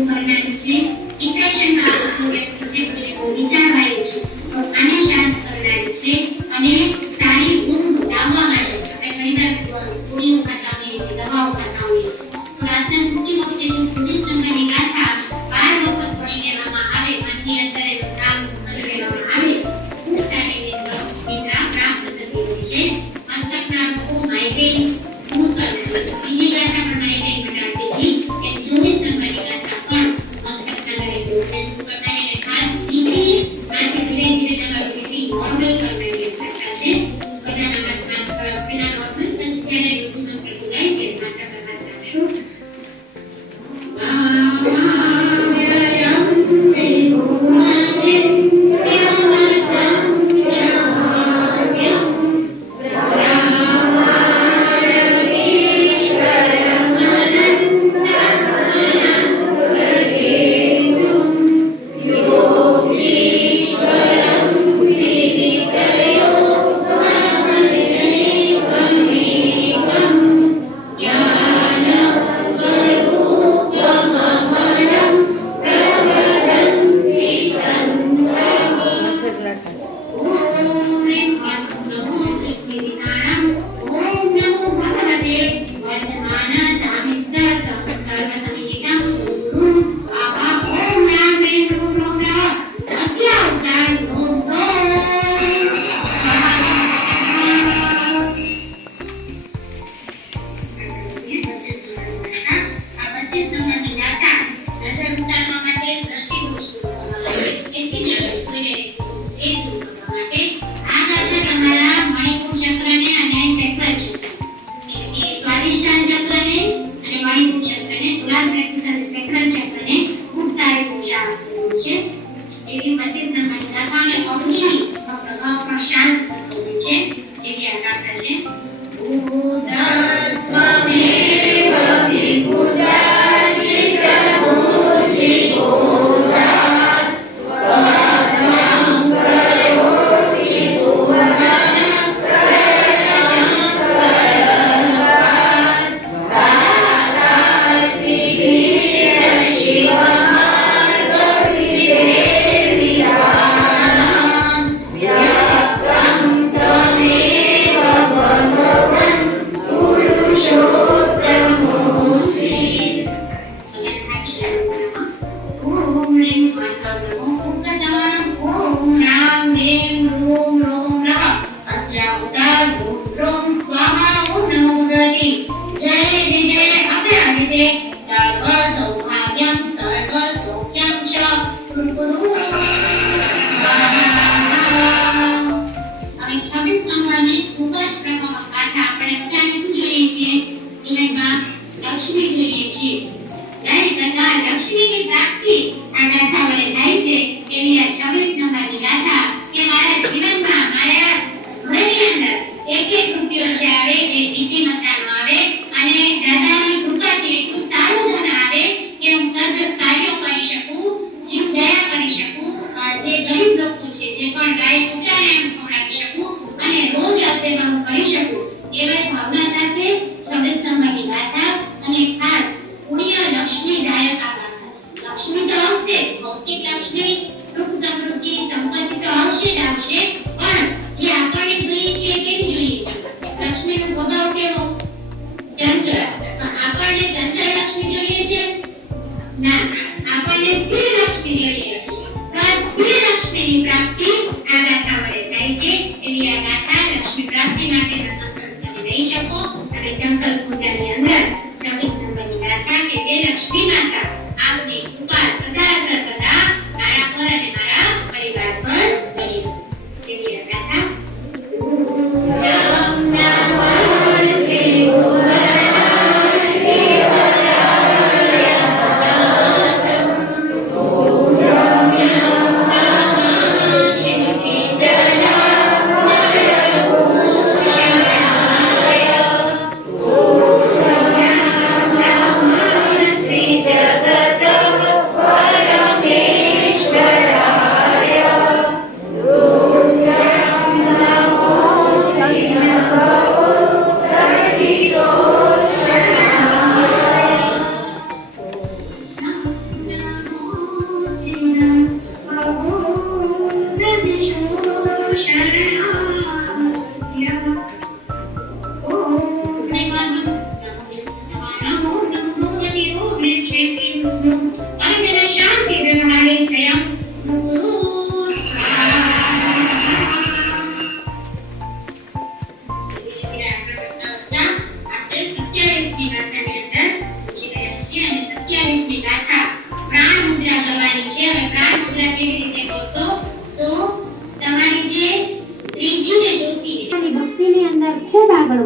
એવું કરનારું છે. ડિપ્રેશનમાં આવતું વ્યક્તિ વિચારવાયું છે તો આને શાંત કરનારું છે. અને સારી ઊંઘ લાવવા માટે આપણે ઘણીવાર ગોળીઓ ખાતા હોઈએ છીએ, દવાઓ ખાતા હોઈએ છીએ. તો રાતના સૂતી વખતે જો બુદ્ધિસ્ટ સંગની ગાથા 12 વખત પડી દેવામાં આવે, મનની અંદર એનું નામ કરી દેવામાં આવે, ખૂબ સારી રીતે નિદ્રા પ્રાપ્ત થતી હોય છે. મસ્તકના રોગો, માઇગ્રેન દૂર કરે છે. બીજી ગાથા પણ માઇગ્રેન મટાડતી હતી કે 24 નંબરની ગાથા પણ મસ્તકના દરેક રોગને દૂર કરનારી અને ખાસ બીજી આથી ધીરે ધીરે તમારું બીપી નોર્મલ કરનારી ગાથા છે. બધાના હાથમાં પેલા નોર્મલ પણ જ્યારે ઋતુ કરતું જાય છે માતા પર હાથ રાખશું.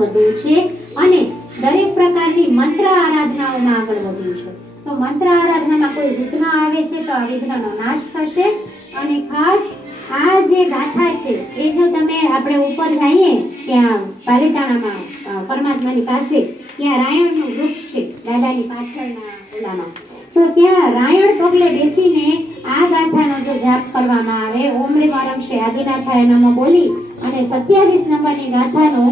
વધવું છે અને દરેક પ્રકારની મંત્ર આરાધનાઓમાં આગળ વધવું છે. તો મંત્ર આરાધનામાં કોઈ વિઘ્ન આવે છે તો આ વિઘ્નનો નાશ થશે. અને ખાસ આ જે ગાથા છે એ જો તમે આપણે ઉપર જઈએ ત્યાં પાલીતાણામાં પરમાત્માની પાસે ત્યાં રાયણનું વૃક્ષ છે દાદાની પાછળના ઓલામાં, તો ત્યાં રાયણ પગલે બેસીને આ ગાથાનો જો જાપ કરવામાં આવે, ઓમ રીમ ઓમ શ્રી આદિનાથાય નમઃ બોલી અને 27 નંબરની ગાથાનો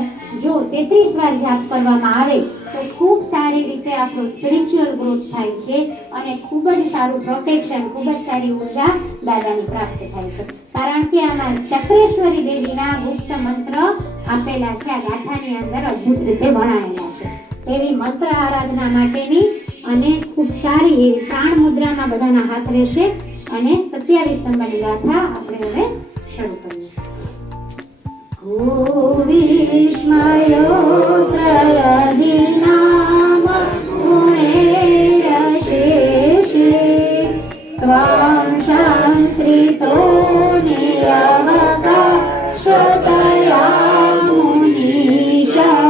જો 33 વાર જાપ કરવામાં આવે તો ખૂબ સારી રીતે આપણો સ્પિરિચ્યુઅલ ગ્રોથ થાય છે અને ખૂબ જ સારું પ્રોટેક્શન, ખૂબ જ સારી ઉર્જા દાદાની પ્રાપ્ત થાય છે. કારણ કે આમાં ચક્રેશ્વરી દેવીના ગુપ્ત મંત્ર આપેલા છે, આ ગાથાની અંદર અદ્ભુત રીતે વર્ણવેલા છે. એવી મંત્ર આરાધના માટેની અને ખૂબ સારી એવી પ્રાણ મુદ્રામાં બધાના હાથ રહેશે અને 27 નંબરની ગાથા આપણે હવે શરૂ કરીએ. ઓ વિસ્મયોત્રયદિનામ ગુણૈરશેષે ત્વાં સંશ્રિતો નિરવકાશતયા મુનીષા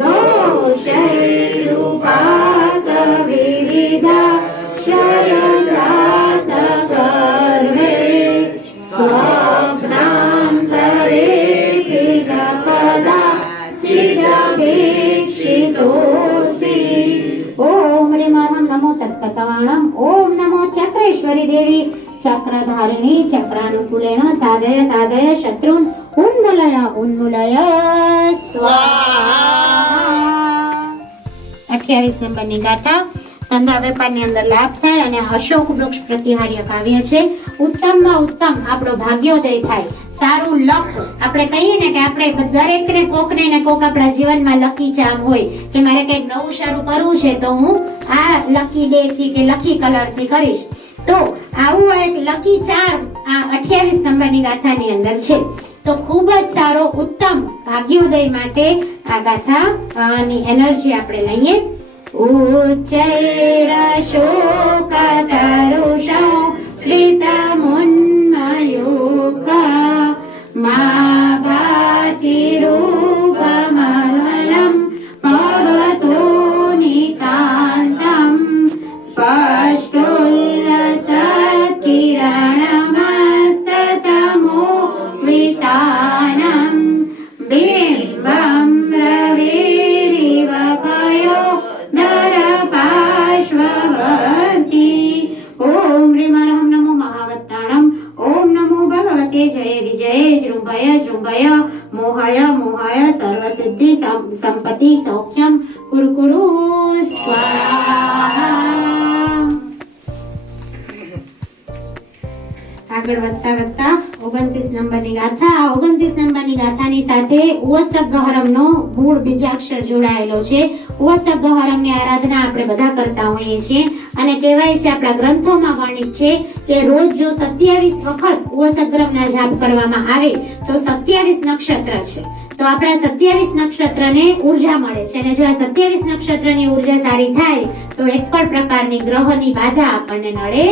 દોષૈરૂપાત વિવિધા શયન્રાત ગર્વે સ્વપ્નાંતરે ઓમ રીમ ઓમ નમો તત્કતવાણમ. ઓમ નમો ચક્રેશ્વરી દેવી ચક્રધારિણી ચક્રાનુકૂલેન સાધય સાધય શત્રુન ઉન્મૂલય સ્વાહા. 28 નંબરની ગાથા. ધંધા વેપારની અંદર લાભ થાય અને અશોક વૃક્ષ પ્રતિહાર્ય કાવ્ય છે. ઉત્તમમાં ઉત્તમ આપણો ભાગ્યોદય થાય, સારું લક. આપણે કહીએ ને કે આપણે દરેકને કોકને ને કોક આપણા જીવનમાં લકી ચામ હોય કે મારે કંઈક નવું શરૂ કરવું છે તો હું આ લકી ડે થી કે લકી કલર થી કરીશ. તો આવું એક લકી ચાર્મ આ 28 નંબરની ગાથાની અંદર છે. તો ખૂબ જ સારો ઉત્તમ ભાગ્યોદય માટે આ ગાથા ની એનર્જી આપણે લઈએ. ઉચ્ચૈરશોકતરુષો શ્રિતમુન્મયુકા મા ભાતિ રૂપમલમ ભવતો નિતાંતમ સ્પષ્ટોલ્લસત્કિરણમસ્તમો વિતાનમ બિંબમ રવિરિવ ભયો દરપાશ્વવર્તી. ઓમ રીમ ઓમ નમો મહાવત્તાણમ. ઓમ નમો ભગવતે જય વિજય જૃંભય જૃંભય મોહય મોહય સર્વસિદ્ધિ સંપત્તિ સૌખ્યમ કુરકુરુ સ્વાહા. આગળ વધતા 29 નંબરની ગાથા. 29 નંબરની ગાથાની સાથે ઉવસગહરમનો મૂળ બીજાક્ષર જોડાયેલો છે. ઉવસગહરમની આરાધના આપણે બધા કરતા હોઈએ છીએ અને કહેવાય છે આપણા ગ્રંથોમાં વર્ણિત છે કે રોજ જો 27 વખત ઉવસગહરમના જાપ કરવામાં આવે તો 27 નક્ષત્ર છે તો આપણા 27 નક્ષત્રને ઉર્જા મળે છે અને જો આ 27 નક્ષત્રની ઉર્જા સારી થાય તો એક પણ પ્રકારની ગ્રહની બાધા આપણને નડે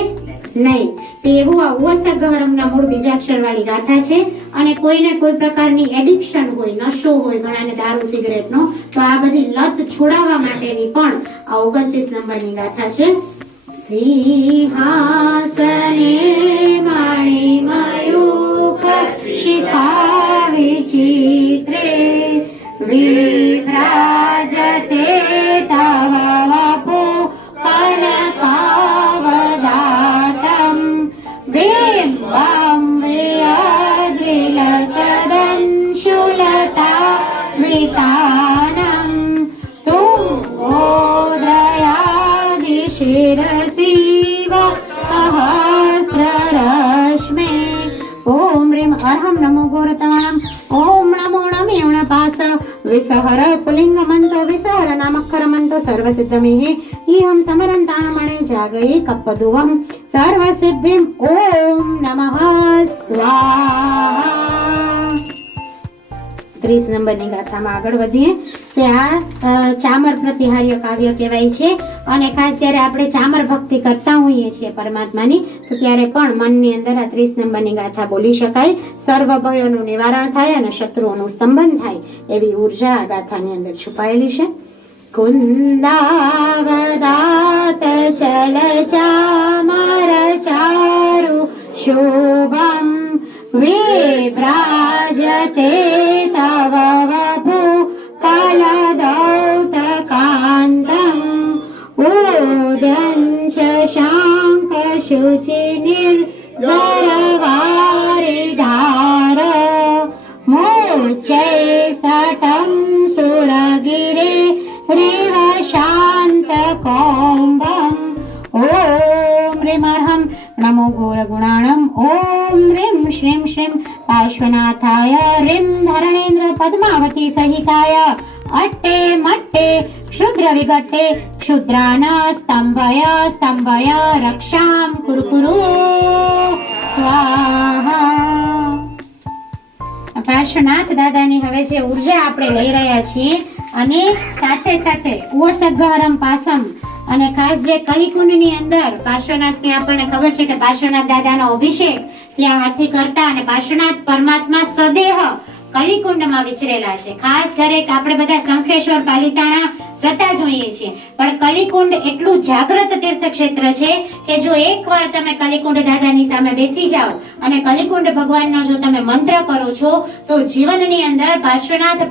નહીં. એવું આ ઉવસગહરમના મૂળ બીજાક્ષર વાળી ગાથા છે અને કોઈને કોઈ પ્રકારની એડિક્શન હોય, નશો હોય, ઘણાને દારૂ સિગરેટનો, તો આ બધી લત છોડાવવા માટેની પણ આ 29 નંબરની ગાથા છે. સિંહાસને મણિમયુખ શિખા વિચિત્રે વિભ્રાજતે તવ વપો કનકાવદાતમ બિંબમ વિયદ્વિલસદંશુલતા વિતાનમ તુંગોદ્રયાદિશિરસિવ સહસ્રરશ્મે. ઓમ રીમ અર્હમ નમો ગોરતવાણમ. ઓમ નમો નમેણપાસ વિસહર પુલિંગમંતો વિસહર નામક્ષરમંતો સર્વસિદ્ધમિહિ ઇહમ સમરંતાણમણે જાગયે કપ્પદુવમ સર્વસિદ્ધિમ. ઓમ નમઃ સ્વાહા. 30 નંબરની ગાથામાં આગળ વધીએ કે આ ચામર પ્રતિહાર્ય કાવ્ય કહેવાય છે. અને ખાસ જ્યારે આપણે ચામર ભક્તિ કરતા હોઈએ છીએ પરમાત્માની, તો ત્યારે પણ મનની અંદર આ 30 નંબરની ગાથા બોલી શકાય. સર્વ ભયોનું નિવારણ થાય અને શત્રુઓનું સ્તંભન થાય એવી ઉર્જા આ ગાથાની અંદર છુપાયેલી છે. કુંદાવદાત ચલ ચામર ચારુ શોભમ વિભ્રાજતે તવ વપુ કલદૌત કાંતમ ઉદંશ શાંક શુચિ નિર્ઝરવારિધાર મોચૈ સટમ સુરગિરે રેવ શાંત કૌંભમ. ઓમ રીમ અર્હમ નમો ઘોર ગુણાણમ. ઓમ રીમ શ્રીમ શ્રીમ પાર્શ્વનાથાય. રીમ ધરણેન્દ્ર પદ્માવતી સહિતાય. અટ્ટે મટ્ટે ક્ષુદ્ર વિગટ્ટે ક્ષુદ્રાના સ્તંભય સ્તંભય રક્ષામ કુરુ સ્વાહા. પાર્શ્વનાથ દાદાની હવે જે ઉર્જા આપણે લઈ રહ્યા છીએ અને સાથે સાથે ઓસગહરમ પાસમ અને ખાસ જે કલિકુંડની અંદર પાર્શ્વનાથની આપણને ખબર છે કે પાર્શ્વનાથ દાદાનો અભિષેક ત્યાં હાથથી કરતા અને પાર્શ્વનાથ પરમાત્મા સદેહ કલિકુંડમાં વિચરેલા છે. ખાસ દરેક આપણે બધા શંખેશ્વર પાલિતાણા જતા જોઈએ છીએ, પણ કલિકુંડ એટલું જાગ્રત તીર્થક્ષેત્ર છે કે જો એકવાર તમે કલિકુંડ દાદાની સામે બેસી જાઓ અને કલિકુંડ ભગવાનનો જો તમે મંત્ર કરો છો તો જીવનની અંદર પાર્શ્વનાથ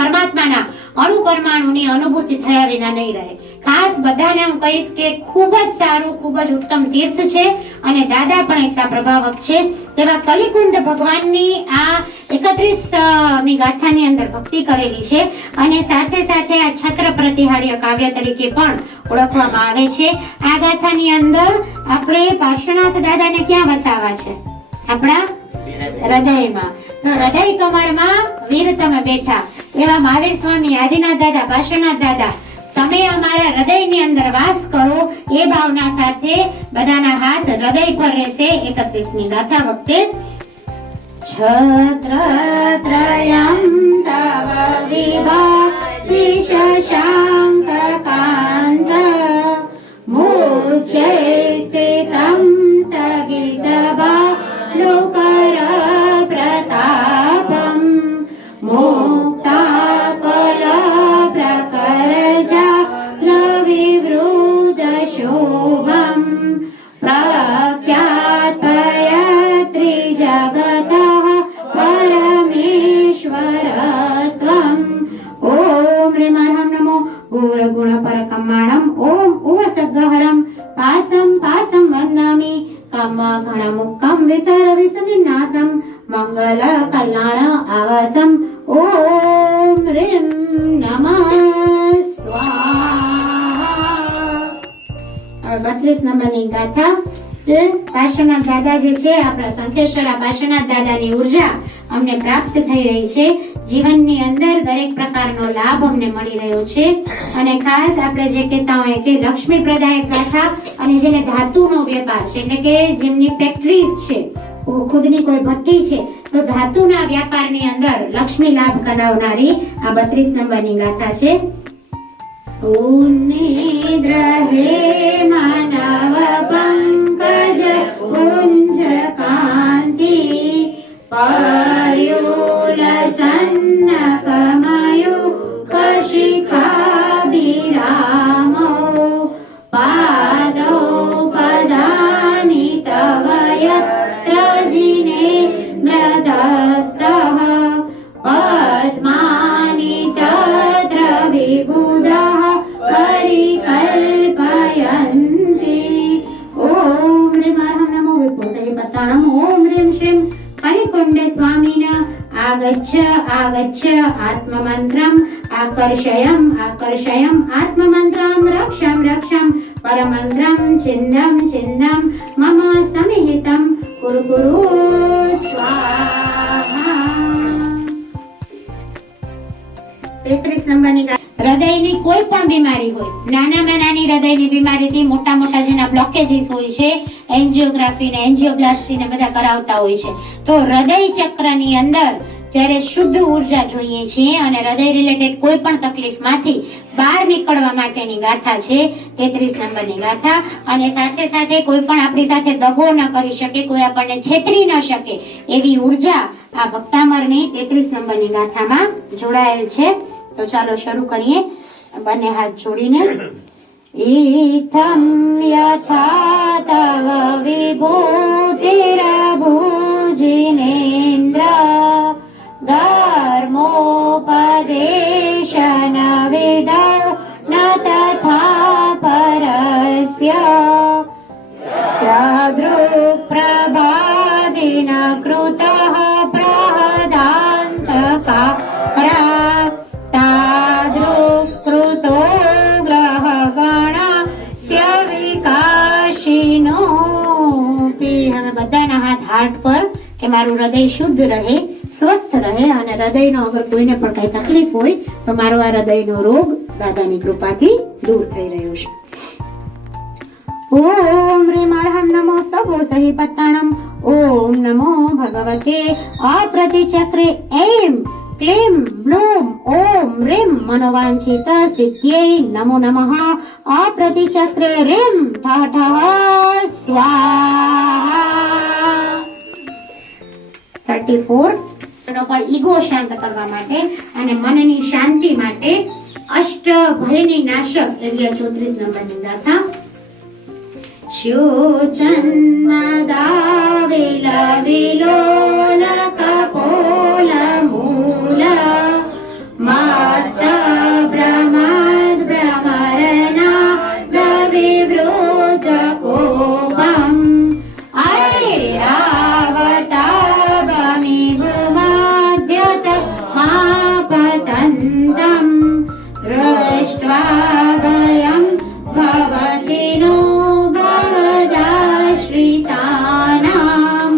પરમાત્માના અણુ પરમાણુની અનુભૂતિ થયા વિના નહીં રહે. ખાસ બધાને હું કહીશ કે ખૂબ જ સારું, ખૂબ જ ઉત્તમ તીર્થ છે અને દાદા પણ એટલા પ્રભાવક છે. તેવા કલિકુંડ ભગવાનની આ 31મી ગાથાની અંદર ભક્તિ કરેલી છે અને સાથે સાથે આ છત્ર પ્રતિહાર્ય કાવ્ય તરીકે પણ ઓળખવામાં આવે છે. આ ગાથાની અંદર આપણે પાર્શ્વનાથ દાદાને ક્યાં વસાવા છે? આપણા હૃદયમાં. તો હૃદય કમળમાં વીર તમે બેઠા એવા મહાવીર સ્વામી, આદિનાથ દાદા, પાર્શ્વનાથ દાદા, તમે અમારા હૃદયની અંદર વાસ કરો એ ભાવના સાથે બધાના હાથ હૃદય પર રહેશે 31મી ગાથા વખતે. છત્રત્રયં તવ વિભાતિશ શાંક કાંત મુચૈ સ્થિતં સ્થગિત બાલુકર પ્રતાપમ મુક્તાફલ પ્રકરજા વિવૃત શોભમ પ્રખ્યાત પયત્રી જગત પરમેશ્વરત્વમ. ઓમ રીમ અર્હમ નમો ઘોર ગુણ પરકમાણમ. ઓમ ઉવસગહરમ પાસમ પાસમ વંદામિ કમ ઘણ મુક્કમ વિસર વિસનિનાસમ મંગલ કલ્યાણ આવાસમ. ઓમ રીમ નમઃ સ્વાહા. 32 નંબરની ગાથા. પાર્શ્વનાથ દાદા જે છે, આપણા શંખેશ્વર પાર્શ્વનાથ દાદાની ઉર્જા અમને પ્રાપ્ત થઈ રહી છે. જીવનની અંદર દરેક પ્રકારનો લાભ અમને મળી રહ્યો છે અને ખાસ આપણે જે કહેતા હોય કે લક્ષ્મી પ્રદાયક ગાથા અને જેને ધાતુનો વેપાર છે, એટલે કે જેમની ફેક્ટરીઝ છે, ખુદની કોઈ ભઠ્ઠી છે, તો ધાતુના વ્યાપારની અંદર લક્ષ્મી લાભ કરાવનારી આ 32 નંબરની ગાથા છે. ઉન્નિદ્રહે માનવ પંકજ કુંજ કાંતિ પર્યુલસન્ન કમયુગ શિખાભિરામો પાદો પદાનિ તવ યત્ર જીનેન્દ્રદત્તઃ પદ્માનિ તત્ર વિબુધઃ પરિકલ્પયન્તિ. ઓમ રીમ અર્હમ નમો વિભૂતયે પતાણમ. ઓમ રીમ શ્રીમ કલિકુંડે સ્વામીન આગચ્છ આગચ્છ આત્મમંત્રમ આકર્ષયમ આકર્ષયમ આત્મમંત્રમ રક્ષમ રક્ષમ પરમંત્રમ છિંદમ છિંદમ મમ સમિહિતમ કુરુ કુરુ સ્વાહા. 33 નંબરની હૃદયની કોઈ પણ બીમારી હોય, નાનામાં નાની હૃદયની બીમારીથી મોટા મોટા જેના બ્લોકેજીસ હોય છે, એન્જિયોગ્રાફી ને એન્જિયોપ્લાસ્ટી ને બધા કરાવતા હોય છે, તો હૃદય ચક્રની અંદર જ્યારે શુદ્ધ ઉર્જા જોઈએ છે અને હૃદય રિલેટેડ કોઈ પણ તકલીફમાંથી બહાર નીકળવા માટેની ગાથા છે 33 નંબરની ગાથા. અને સાથે સાથે કોઈ પણ આપણી સાથે દગો ન કરી શકે, કોઈ આપણને છેતરી ન શકે એવી ઉર્જા આ ભક્તામરની 33 નંબરની ગાથામાં જોડાયેલ છે. તો ચાલો શરૂ કરીએ બંને હાથ જોડીને. ઈથમ યથા તવ વિભૂતિરભુજિનેન્દ્ર ધર્મોપદેશન વિદૌ ન તથા પરસ્ય પ્રભાદિન કૃતઃ પ્રહદાંતકા તાદૃકૃતો ગ્રહગણસ્ય વિકાશિનો. હવે બધાના હાથ હાર્ટ પર કે મારું હૃદય શુદ્ધ રહે, સ્વસ્થ રહે અને હૃદયનો અગર કોઈને પણ કઈ તકલીફ હોય તો મારો આ હૃદયનો રોગ દાદાની કૃપાથી દૂર થઈ રહ્યો છે. ઓમ રીમ અર્હમ નમો સભો સહી પત્તણમ. ઓમ નમો ભગવતે અપ્રતિચક્રે એમ ક્લીમ બ્લૂમ ઓમ રીમ મનોવાંછિત સિદ્ધ્યૈ નમો નમઃ. અપ્રતિચક્રે રીમ ઠ ઠ સ્વાહા. 34 નો પણ ઈગો શાંત કરવા માટે અને મનની શાંતિ માટે અષ્ટ ભયની નાશક એવી 34 નંબરની ગાથા. શોચન્નદાવિલ વિલોલ કપોલ મૂલ માત ભ્રમદ ભ્રમરના દવિવૃત કોપમ ઐરાવતાવમિભુમદ્યત માપતંતમ દૃષ્ટ્વા ભયં ભવતિ નો ભવદાશ્રિતાનામ.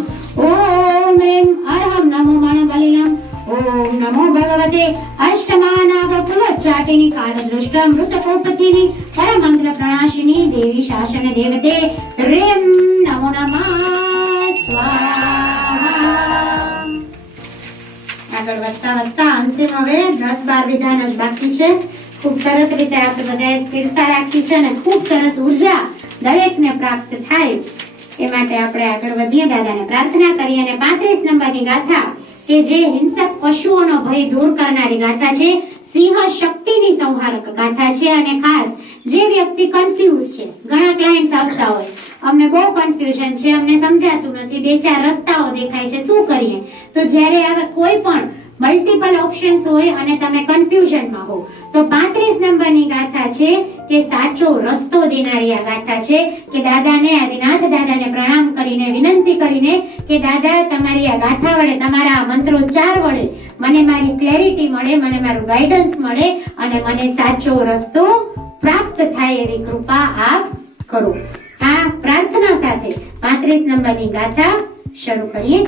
ઓમ રીમ અર્હમ નમો મણબલિનમ. ઓમ નમો ભગવતે અષ્ટમહાનાગ કુલોચ્ચાટિની કાલદૃષ્ટ મૃતકોપતિની પરમંત્ર પ્રણાશિની દેવી શાસન દેવતે રીમ નમો નમઃ સ્વાહા. આગળ વધતા અંતિમ હવે 10-12 વિધાન જ બાકી છે. ખૂબ સરસ રીતે આપણે બધાએ સ્થિરતા રાખી છે અને ખૂબ સરસ ઉર્જા દરેકને પ્રાપ્ત થાય એ માટે આપણે આગળ વધીએ, દાદાને પ્રાર્થના કરીએ. અને 35 નંબરની ગાથા કે જે હિંસક પશુઓનો ભય દૂર કરનારી ગાથા છે, સિંહ શક્તિની સંહારક ગાથા છે. અને ખાસ જે વ્યક્તિ કન્ફ્યુઝ છે, ઘણા ક્લાયન્ટ્સ આવતા હોય અમને બહુ કન્ફ્યુઝન છે, અમને સમજાતું નથી, બે ચાર રસ્તાઓ દેખાય છે, શું કરીએ? તો જ્યારે આવે કોઈ પણ મલ્ટિપલ ઓપ્શન્સ હોય અને તમે કન્ફ્યુઝનમાં હો તો 35 નંબરની ગાથા છે કે સાચો રસ્તો દેનારી આ ગાથા છે. કે દાદાને આદિનાથ દાદાને પ્રણામ કરીને વિનંતી કરીને કે દાદા તમારી આ ગાથા વડે, તમારા આ મંત્રોચ્ચાર વડે મને મારી ક્લેરિટી મળે, મને મારું ગાઈડન્સ મળે અને મને સાચો રસ્તો પ્રાપ્ત થાય એવી કૃપા આપ કરો. આ પ્રાર્થના સાથે 35 નંબરની ગાથા શરૂ કરીએ.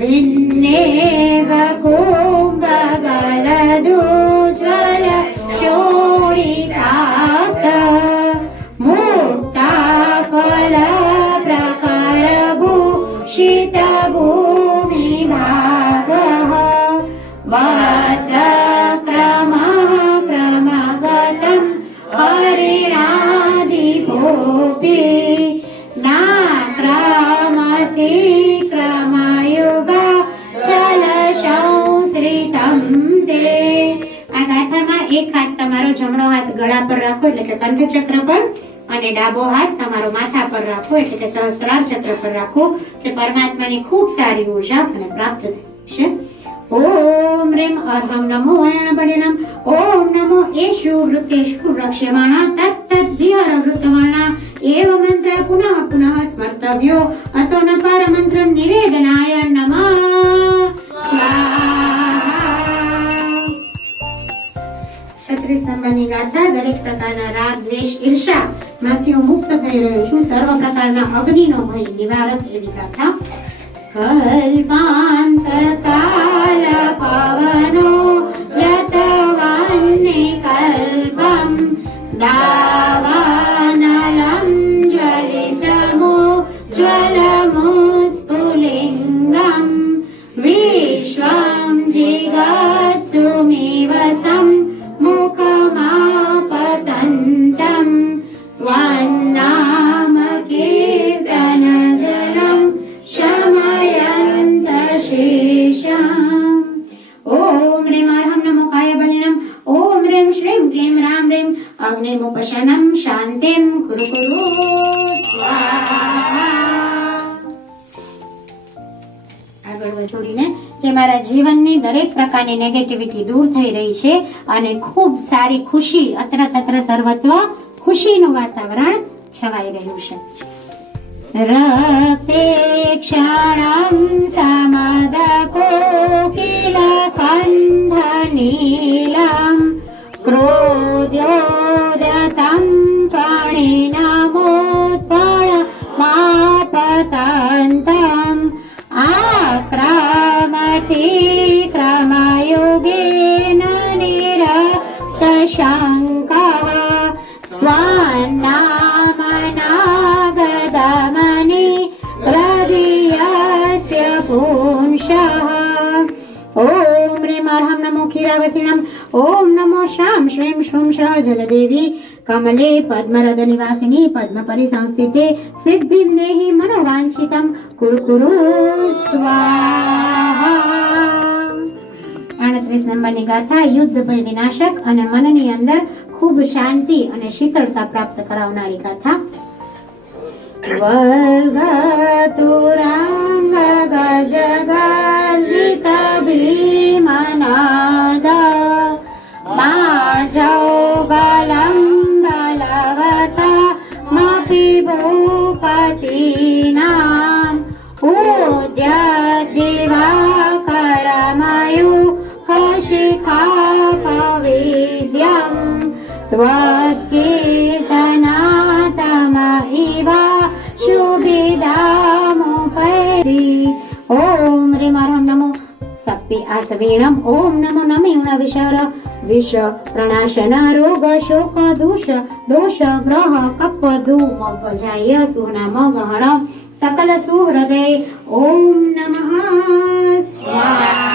ભિન્નેવ કુંભગલદુજ્વલ શોણિતાત મુક્તા ફલ પ્રકરભૂષિત ભૂમિભાગઃ વત ક્રમગતં હરિણાદિગોપી નાક્રમતિ એક હાથ તમારો જમણો હાથ ગળા પર રાખો એટલે કે કંઠ ચક્ર પર અને ડાબો હાથ તમારો માથા પર રાખો એટલે કે સહસ્ત્રાર ચક્ર પર રાખો. તે પરમાત્માની ખૂબ સારી ઉર્જા મને પ્રાપ્ત થશે. ઓમ રીમ અર્હમ નમો અયણબલિનમ. ઓમ નમો એષુ વૃત્તેષુ રક્ષ્યમાણા તત્તદ વિહર વૃત્તવર્ણા એવ મંત્ર પુનઃ પુનઃ સ્મર્તવ્યો અતો ન પરમંત્ર નિવેદનાય નમઃ સ્વાહા. 36 નંબરની ગાથા. દરેક પ્રકારના રાગ, દ્વેષ, ઈર્ષા માંથી હું મુક્ત થઈ રહ્યો છું. સર્વ પ્રકારના અગ્નિનો ભય નિવારક એવી ગાથા. કલ્પાંત કાલ પવનો યતવન્ને કલ્પમ દાવાનલમ જ્વલિતમો જ્વલમોત્સ્ફુલિંગમ વિશ્વમ જે સંકલ્પ જોડીને કે મારા જીવનની દરેક પ્રકારની નેગેટિવિટી દૂર થઈ રહી છે અને ખૂબ સારી ખુશી અત્ર સર્વત્ર ખુશીનું વાતાવરણ છવાઈ રહ્યું છે. રક્તે ક્ષણમ સમદકોકિલ કંઠનીલમ ક્રોધોદતમ પ્રાણિનમોત્પળ માપતંતમ આક્રમતી ક્રમયુગેન નિરસ્ત શંકઃ સ્વનામનાગદમની હૃદયસ્ય પુંસઃ. ઓમ હ્રીમ અર્હં નમો ક્ષીરાવસિનમ. ઓમ નમો શ્રામ શ્રીમ શ્રૂમ શ્રહ જલદેવી કમલે પદ્મરદ નિવાસિની પદ્મપરી સંસ્થિતે સિદ્ધિમ દેહી મનોવાંછિતમ કુરુ કુરુ સ્વાહા. 38 નંબરની ગાથા યુદ્ધ ભય વિનાશક અને મનની અંદર ખૂબ શાંતિ અને શીતળતા પ્રાપ્ત કરાવનારી ગાથા. વર્ગતુરંગ ગજ ગર્જિત ભીમનાદ માજૌ બલમ બલવતા મપી ભૂપતિનામ ઉદ્યત દિવાકરમયુ કશિખા પવિદ્યમ ત્વત્કીર્તનાતમ ઇવ શુભિદામુપૈતિ. ઓમ હ્રીમ અર્હં નમો સપ્પી આસવીણમ. ઓમ નમો નમીણ વિશર વિષ પ્રણાશન રોગ શોક દોષ દોષ ગ્રહ કપ ધૂમ ભજાય સુનમ ગહણ સકલ સુહૃદય. ઓમ નમઃ સ્વાહા.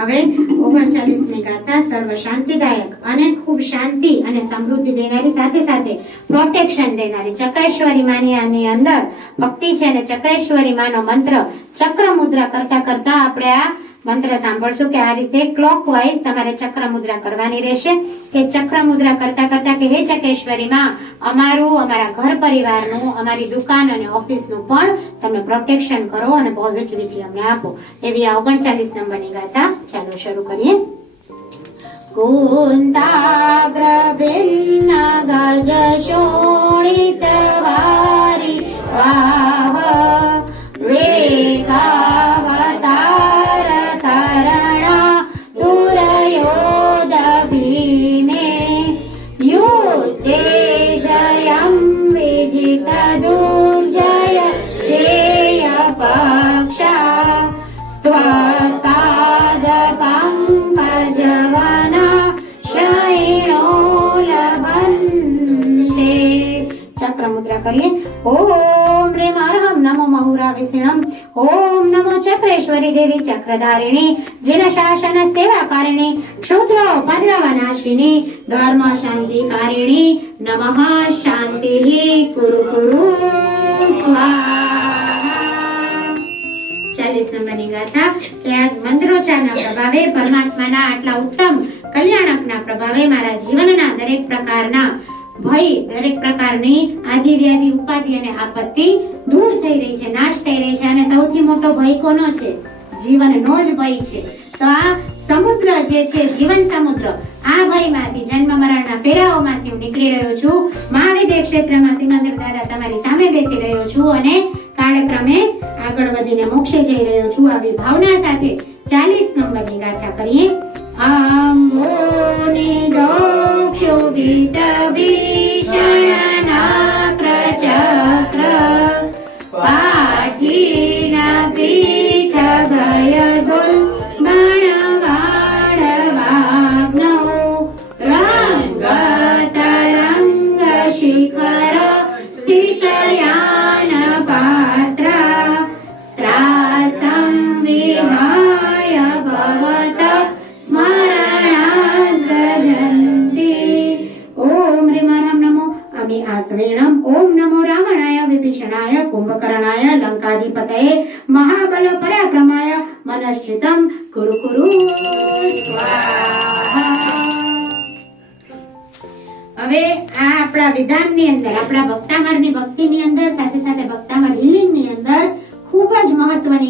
હવે 39મી ગાથા સર્વ શાંતિદાયક અને ખૂબ શાંતિ અને સમૃદ્ધિ દેનારી સાથે સાથે પ્રોટેક્શન દેનારી ચક્રેશ્વરી માની આની અંદર ભક્તિ છે અને ચક્રેશ્વરી માનો મંત્ર ચક્ર મુદ્રા કરતા કરતા આપણે આ મંત્ર સાંભળશું કે આ રીતે ક્લોકવાઇઝ તમારે ચક્ર મુદ્રા કરવાની રહેશે કે ચક્ર મુદ્રા કરતા કરતા કે હે ચક્રેશ્વરી માં અમારું અમારા ઘર પરિવારનું અમારી દુકાન અને ઓફિસનું પણ તમે પ્રોટેક્શન કરો અને પોઝિટિવિટી અમને આપો. એવી આ 39 નંબરની ગાથા ચાલો શરૂ કરીએ. કુંતાગ્ર ભિન્ન ગજ શોણિત વારી વાહ વેગાવતાર કરણ દુરયોદ ભીમે યુદ્ધે જયમ વિજિત દુર્જય શ્રેય પક્ષા સ્ત્વપાદ પંકજવના શ્રયણો લભન્તે. ચક્ર મુદ્રા કરીએ. ઓમ હ્રીમ અર્હં નમો મહુરાવિષિણમ. ઓમ નમો ચક્રેશ્વરી દેવી ચક્રધારિણી જન શાસન સેવાકારિણી ક્ષુદ્ર ઉપદ્રવનાશિની ધર્મ શાંતિકારિણી નમઃ શાંતિઃ કુરુ કુરુ સ્વાહા. 40 નંબરની ગાથા કે આ મંત્રોચ્ચારના પ્રભાવે પરમાત્માના આટલા ઉત્તમ કલ્યાણકના પ્રભાવે મારા જીવનના દરેક પ્રકારના ભય દરેક પ્રકારની આદિ વ્યાધિ ઉપાધિ અને આપત્તિ દૂર થઈ રહી છે, નાશ થઈ રહી છે. અને સૌથી મોટો ભય કોનો છે? જીવનનો જ ભય છે. તો આ સમુદ્ર જે છે જીવન સમુદ્ર આ ભયમાંથી જન્મ મરણના ફેરાઓમાંથી હું નીકળી રહ્યો છું. મહાવિદ્ય ક્ષેત્રમાં સિમંદર દાદા તમારી સામે બેસી રહ્યો છું અને કાળક્રમે આગળ વધીને મોક્ષે જઈ રહ્યો છું. આવી ભાવના સાથે 40 નંબરની ગાથા કરીએ. અંગોને દોક્ષોભિત ભીષણનાત્ર ચક્ર પાઠીના પીઠ ભયદુલ બણવાણવાગ્નૌ રંગતરંગ શિખર સ્થિતયાન પાત્ર સ્ત્રાસં વિહાય ભવત સ્મરણાદ્રજન્તી. ઓમ હ્રીમ અર્હં નમો અમી આસવેણમ. ઓમ નમો રાવણાય વિભીષણાય કુંભકર્ણાય લંકાધિપતયે મહાબલ પરાક્રમાય મનશ્ચિતમ કુરુ કુરુ સ્વાહા. હવે આ આપણા વિધાનની અંદર આપણા ભક્તામરની ભક્તિની અંદર સાથે સાથે ભક્તામર હિલિંગની અંદર ખૂબ જ મહત્વની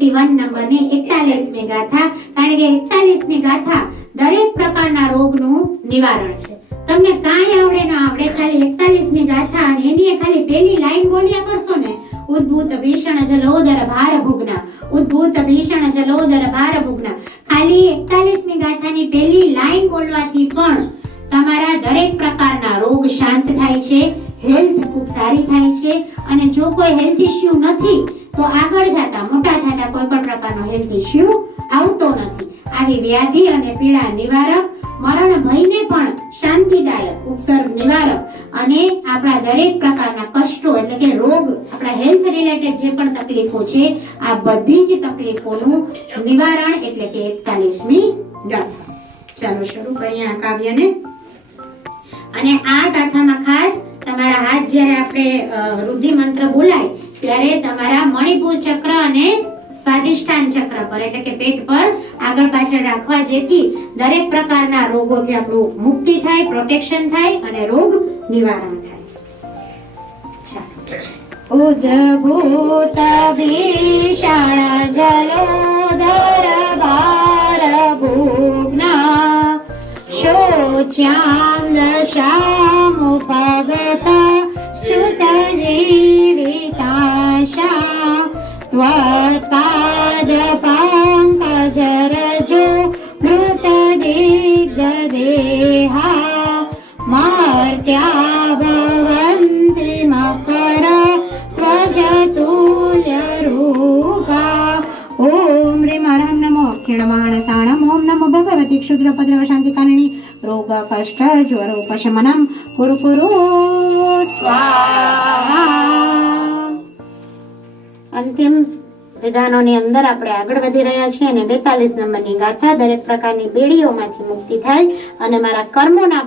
41 નંબરની 41મી ગાથા, કારણ કે 41મી ગાથા દરેક પ્રકારના રોગનું નિવારણ છે. તમને કાંઈ આવડે ન આવડે, ખાલી 41મી ગાથા અને એની ખાલી પહેલી લાઈન બોલ્યા કરશો ને, ઉદ્ભૂત ભીષણ જલોદર ભાર ભુગ્ના, ઉદ્ભૂત ભીષણ જલોદર ભાર ભુગ્ના, ખાલી 41મી ગાથાની પહેલી લાઈન બોલવાથી પણ તમારા દરેક પ્રકારના રોગ શાંત થાય છે, હેલ્થ ખૂબ સારી થાય છે. અને જો કોઈ હેલ્થ ઇશ્યુ નથી તો આગળ જતા મોટા થતા કોઈ પણ પ્રકારનો હેલ્થ ઇશ્યુ આવતો નથી. આવી વ્યાધિ અને પીડા નિવારક, મરણ ભયને પણ શાંતિદાયક, ઉપસર્ગ નિવારક અને આપણા દરેક પ્રકારના કષ્ટો એટલે કે રોગ, આપણા હેલ્થ રિલેટેડ જે પણ તકલીફો છે, આ બધી જ તકલીફોનું નિવારણ એટલે કે 41મી ગાથા. ચાલો શરૂ કરીએ આ કાવ્યને. અને આ ગાથામાં ખાસ તમારા હાથ જ્યારે આપણે રુધિ મંત્ર બોલાય ત્યારે તમારા મણિપુર ચક્ર અને સ્વાદિષ્ટાન ચક્ર પર એટલે કે પેટ પર આગળ પાછળ રાખવા, જેથી દરેક પ્રકારના રોગોથી આપણું મુક્તિ થાય, પ્રોટેક્શન થાય અને રોગ નિવારણ થાય. ઉદ્ભૂત ભીષણ જલોદર ભાર ભુગ્ના શોચ્યાંગ શામુપગત ચ્યુત જીવિતાશા ત્વત્પાદ પંકજ રજો મૃત દિગ્ગદેહા મર્ત્યા ભવન્તિ મકર ધ્વજતુલ્ય રૂપા. ઓમ હ્રીમ હરમ નમો અખિળમાણસાણમ. ઓમ નમો ભગવતી ક્ષુદ્રપદ્રવ શાંતિકારિણી રોગ કષ્ટ જ્વરોપશમનમ કુરુ કુરુ સ્વાહા. અંતિમ વિધાનોની અંદર આપણે આગળ વધી રહ્યા છીએ અને 42 નંબરની ગાથા, દરેક પ્રકારની બેડીઓમાંથી મુક્તિ થાય અને મારા કર્મોના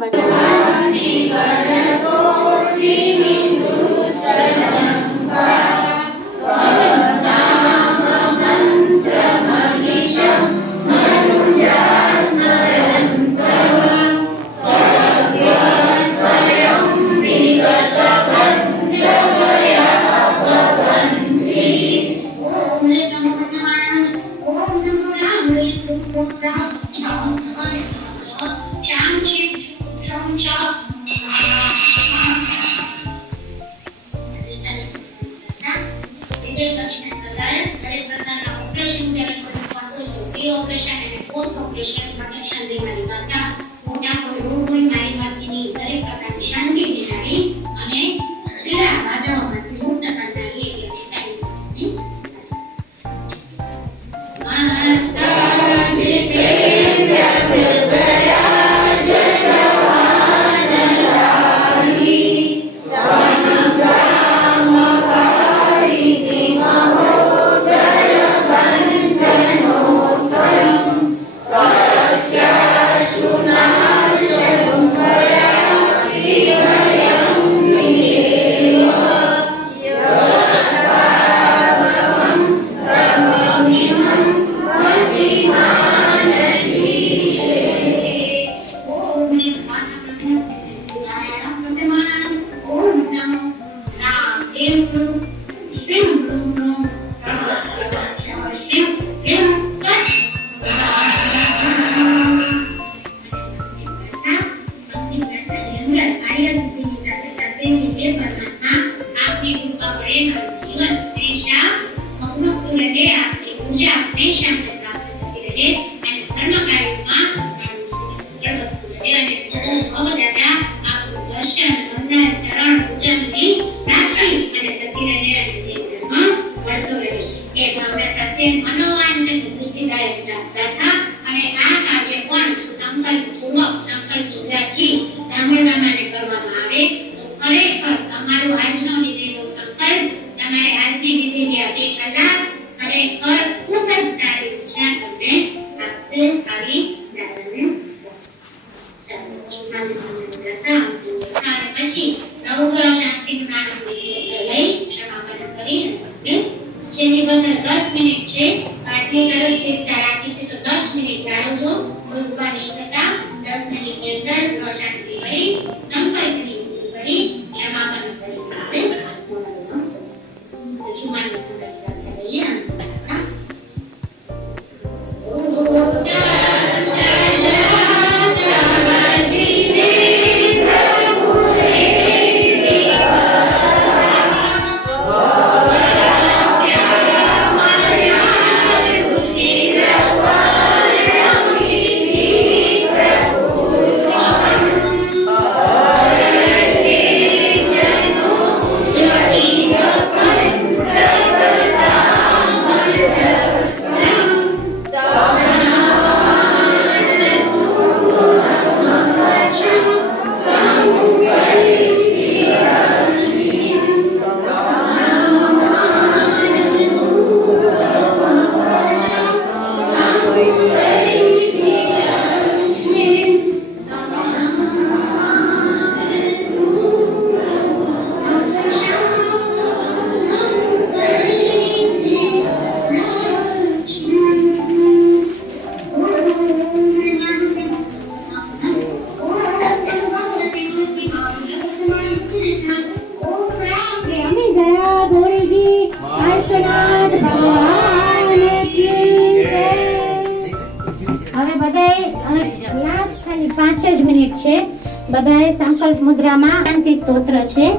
5 જ મિનિટ છે. બધાએ સંકલ્પ મુદ્રામાં શાંતિ સ્તોત્ર છે,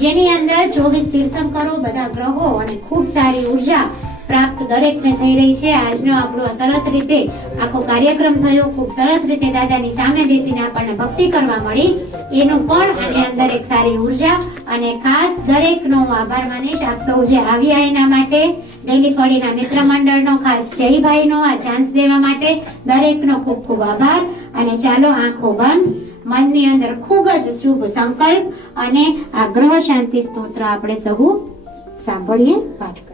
જેની અંદર 24 તીર્થંકરો, બધા ગ્રહો અને ખૂબ સારી ઉર્જા પ્રાપ્ત દરેકને થઈ રહી છે. આજનો આપણો સરસ રીતે આખો કાર્યક્રમ થયો. ખૂબ સરસ રીતે દાદાની સામે બેસીને આપણને ભક્તિ કરવા મળી. એનું પણ આની અંદર એક સારી ઉર્જા, અને ખાસ દરેકનો આભાર માનીશ આપ સૌ જે આવ્યા એના માટે. ડેલી ફળીના મિત્ર મંડળનો, ખાસ જયભાઈનો આ ચાન્સ દેવા માટે દરેકનો ખૂબ ખૂબ આભાર. અને ચાલો આંખો બંધ, મનની અંદર ખૂબ જ શુભ સંકલ્પ અને આ ગ્રહ શાંતિ સ્તોત્ર આપણે સહુ સાંભળીએ, પાઠ કરીએ.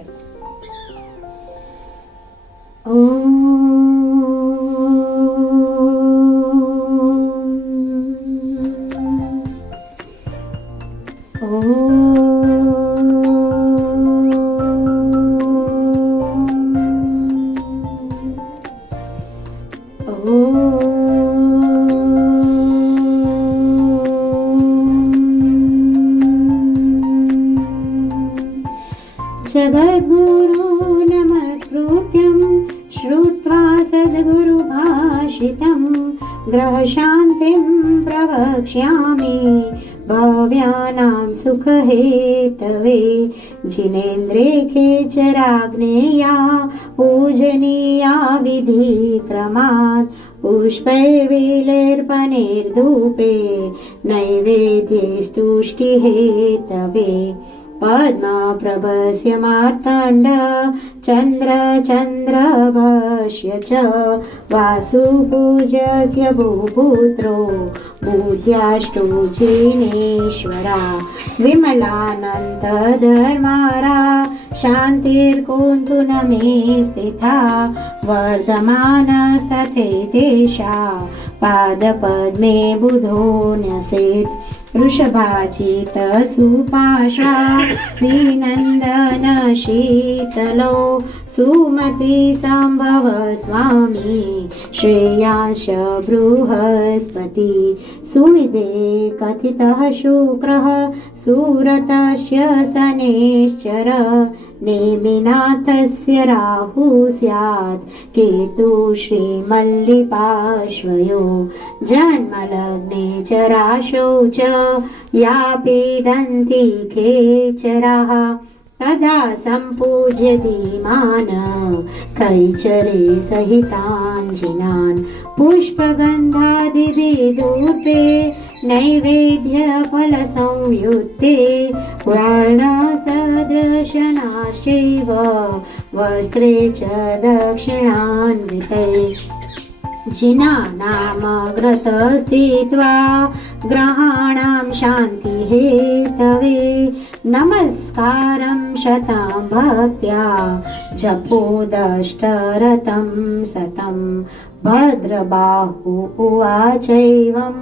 जगद्गुरु नमस्कृत्यं श्रुत्वा सद्गुरुभाषितं ग्रहशान्तिं प्रवक्ष्यामि भव्यानां सुखहेतवे जिनेन्द्रे खेचराग्नेया पूजनीया विधिक्रमात् पुष्पैर्विलेर्पणैर्धूपे नैवेद्ये स्तुष्टिहेतवे पद्मप्रभस्य मार्तण्ड चन्द्रभस्य च वासुपूज्यस्य भूपुत्रो बुद्ध्याष्टो जिनेश्वरा विमलानन्तधर्मारा शान्तिर्कोन्तु न मे स्थिता वर्धमानस्तथेतेषा पादपद्मे बुधो न्यसेत् वृषभाचित सुपाशा श्रीनन्दन शीतलो सुमति संभव स्वामी श्रेयांश बृहस्पति सुविदे कथितः शुक्रः सुरतस्य शनैश्चर नेमिनाथस्य राहु स्यात् केतु श्रीमल्लिपार्श्वयो जन्मलग्ने च राशौ च या पीडन्ति खेचराः तदा सम्पूज्य धीमान् कैचरे सहिताञ्जिनान् पुष्पगन्धादिभिधूपे नैवेद्यफलसंयुक्ते वर्णसदृशनाश्चैव वस्त्रे च दक्षिणान्विते जिनानामग्रतस्थित्वा ग्रहाणां शान्तिहेतवे नमस्कारं शतं भक्त्या जपोदष्टरतं सतं भद्रबाहु उवाचैवं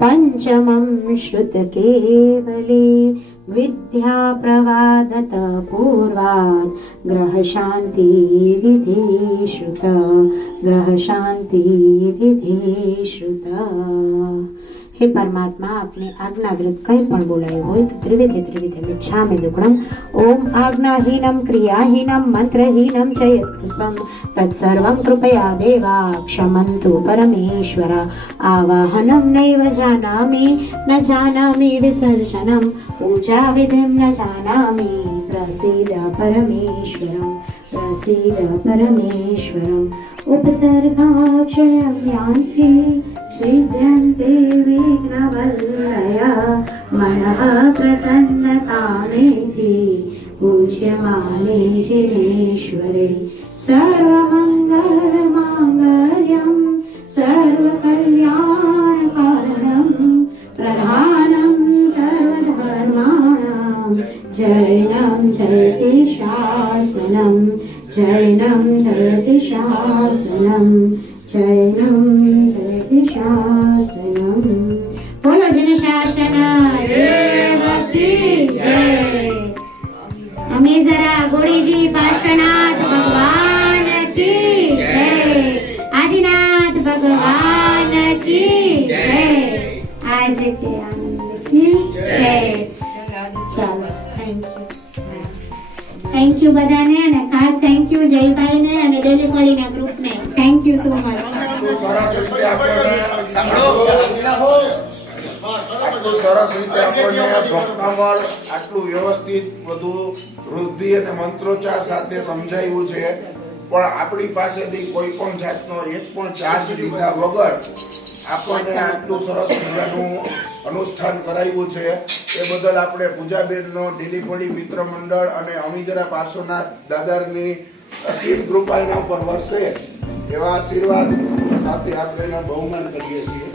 पञ्चमं श्रुतकेवले विद्या प्रवादत पूर्वात् ग्रहशान्ति विधि श्रुत ग्रहशान्ति विधि श्रुत। हे परमात्मा, अपने आज्ञावृत कहीं पण बोलाયું હોય તો ત્રિવિધે મિચ્છામિ દુક્કડમ. ઓમ આજ્ઞાહીનમ ક્રિયાહીનમ મંત્રહીનમ ચ યત્કૃપમ તત્સર્વં કૃપયા દેવા ક્ષમन्तु પરમેશ્વર. આવાહનમ નૈવ જાનામિ ન જાનામિ વિસર્જનમ પૂજાવિધિમ ન જાનામિ પ્રસીદ પરમેશ્વરમ પ્રસીદ પરમેશ્વરમ. उपसर्गाक्षयं यान्ति छिद्यन्ते विघ्नवल्लया मनः प्रसन्नतामेति पूज्यमाने जिनेश्वरे. सर्वमङ्गलमाङ्गल्यं सर्वकल्याणकारणं प्रधानं सर्वधर्माणां जैनं जयति शासनं जैनं जयति शासनं जैनं जयति शासनं. बोलो जन शासन देव की जय. अमी जरा गोड़ी जी पार्श्वनाथ भगवान की जय. आदिनाथ भगवान की जय. आज के आनंद की जय. चलो, थैंक यू बधाने, અને ખાસ થેન્ક યુ જયભાઈને અને ડેલી ફળીના ગ્રુપને. Thank you so much. આટલું સરસ રીતે આપણને ભક્તામળ આટલું વ્યવસ્થિત બધું વૃદ્ધિ અને મંત્રોચ્ચાર સાથે સમજાવ્યું છે, પણ આપણી પાસેથી કોઈ પણ જાતનો એક પણ ચાર્જ લીધા વગર આપણને આટલું સરસ મજાનું અનુષ્ઠાન કરાવ્યું છે. એ બદલ આપણે પૂજાબેનનો ઢીલીપડી મિત્ર મંડળ અને અમીજરા પાર્શ્વનાથ દાદાની અસીમ કૃપા એના ઉપર વરસે એવા આશીર્વાદ સાથે આપણે એના બહુમાન કરીએ છીએ.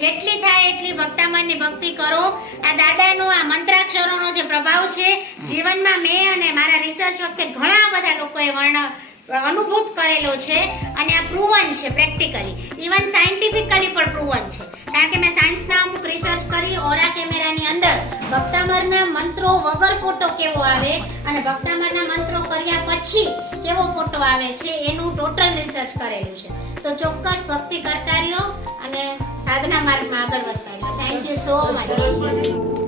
જેટલી થાય એટલી ભક્તામણની ભક્તિ કરો. આ દાદાનો આ મંત્રાક્ષરોનો જે પ્રભાવ છે જીવનમાં મેં અને મારા રિસર્ચ વખતે ઘણા બધા લોકોએ અનુભૂત કરેલો છે અને આ પ્રૂવન છે, પ્રેક્ટિકલી ઇવન સાયન્ટિફિકલી પણ પ્રૂવન છે. કારણ કે મેં સાયન્સના અમુક રિસર્ચ કરી ઓરા કેમેરાની અંદર ભક્તામણના મંત્રો વગર ફોટો કેવો આવે અને ભક્તામણના મંત્રો કર્યા પછી કેવો ફોટો આવે છે એનું ટોટલ રિસર્ચ કરેલું છે. તો ચોક્કસ ભક્તિ કરતા રહ્યો અને સાધના માર્ગમાં આગળ વધતા રહ્યો. Thank you so much.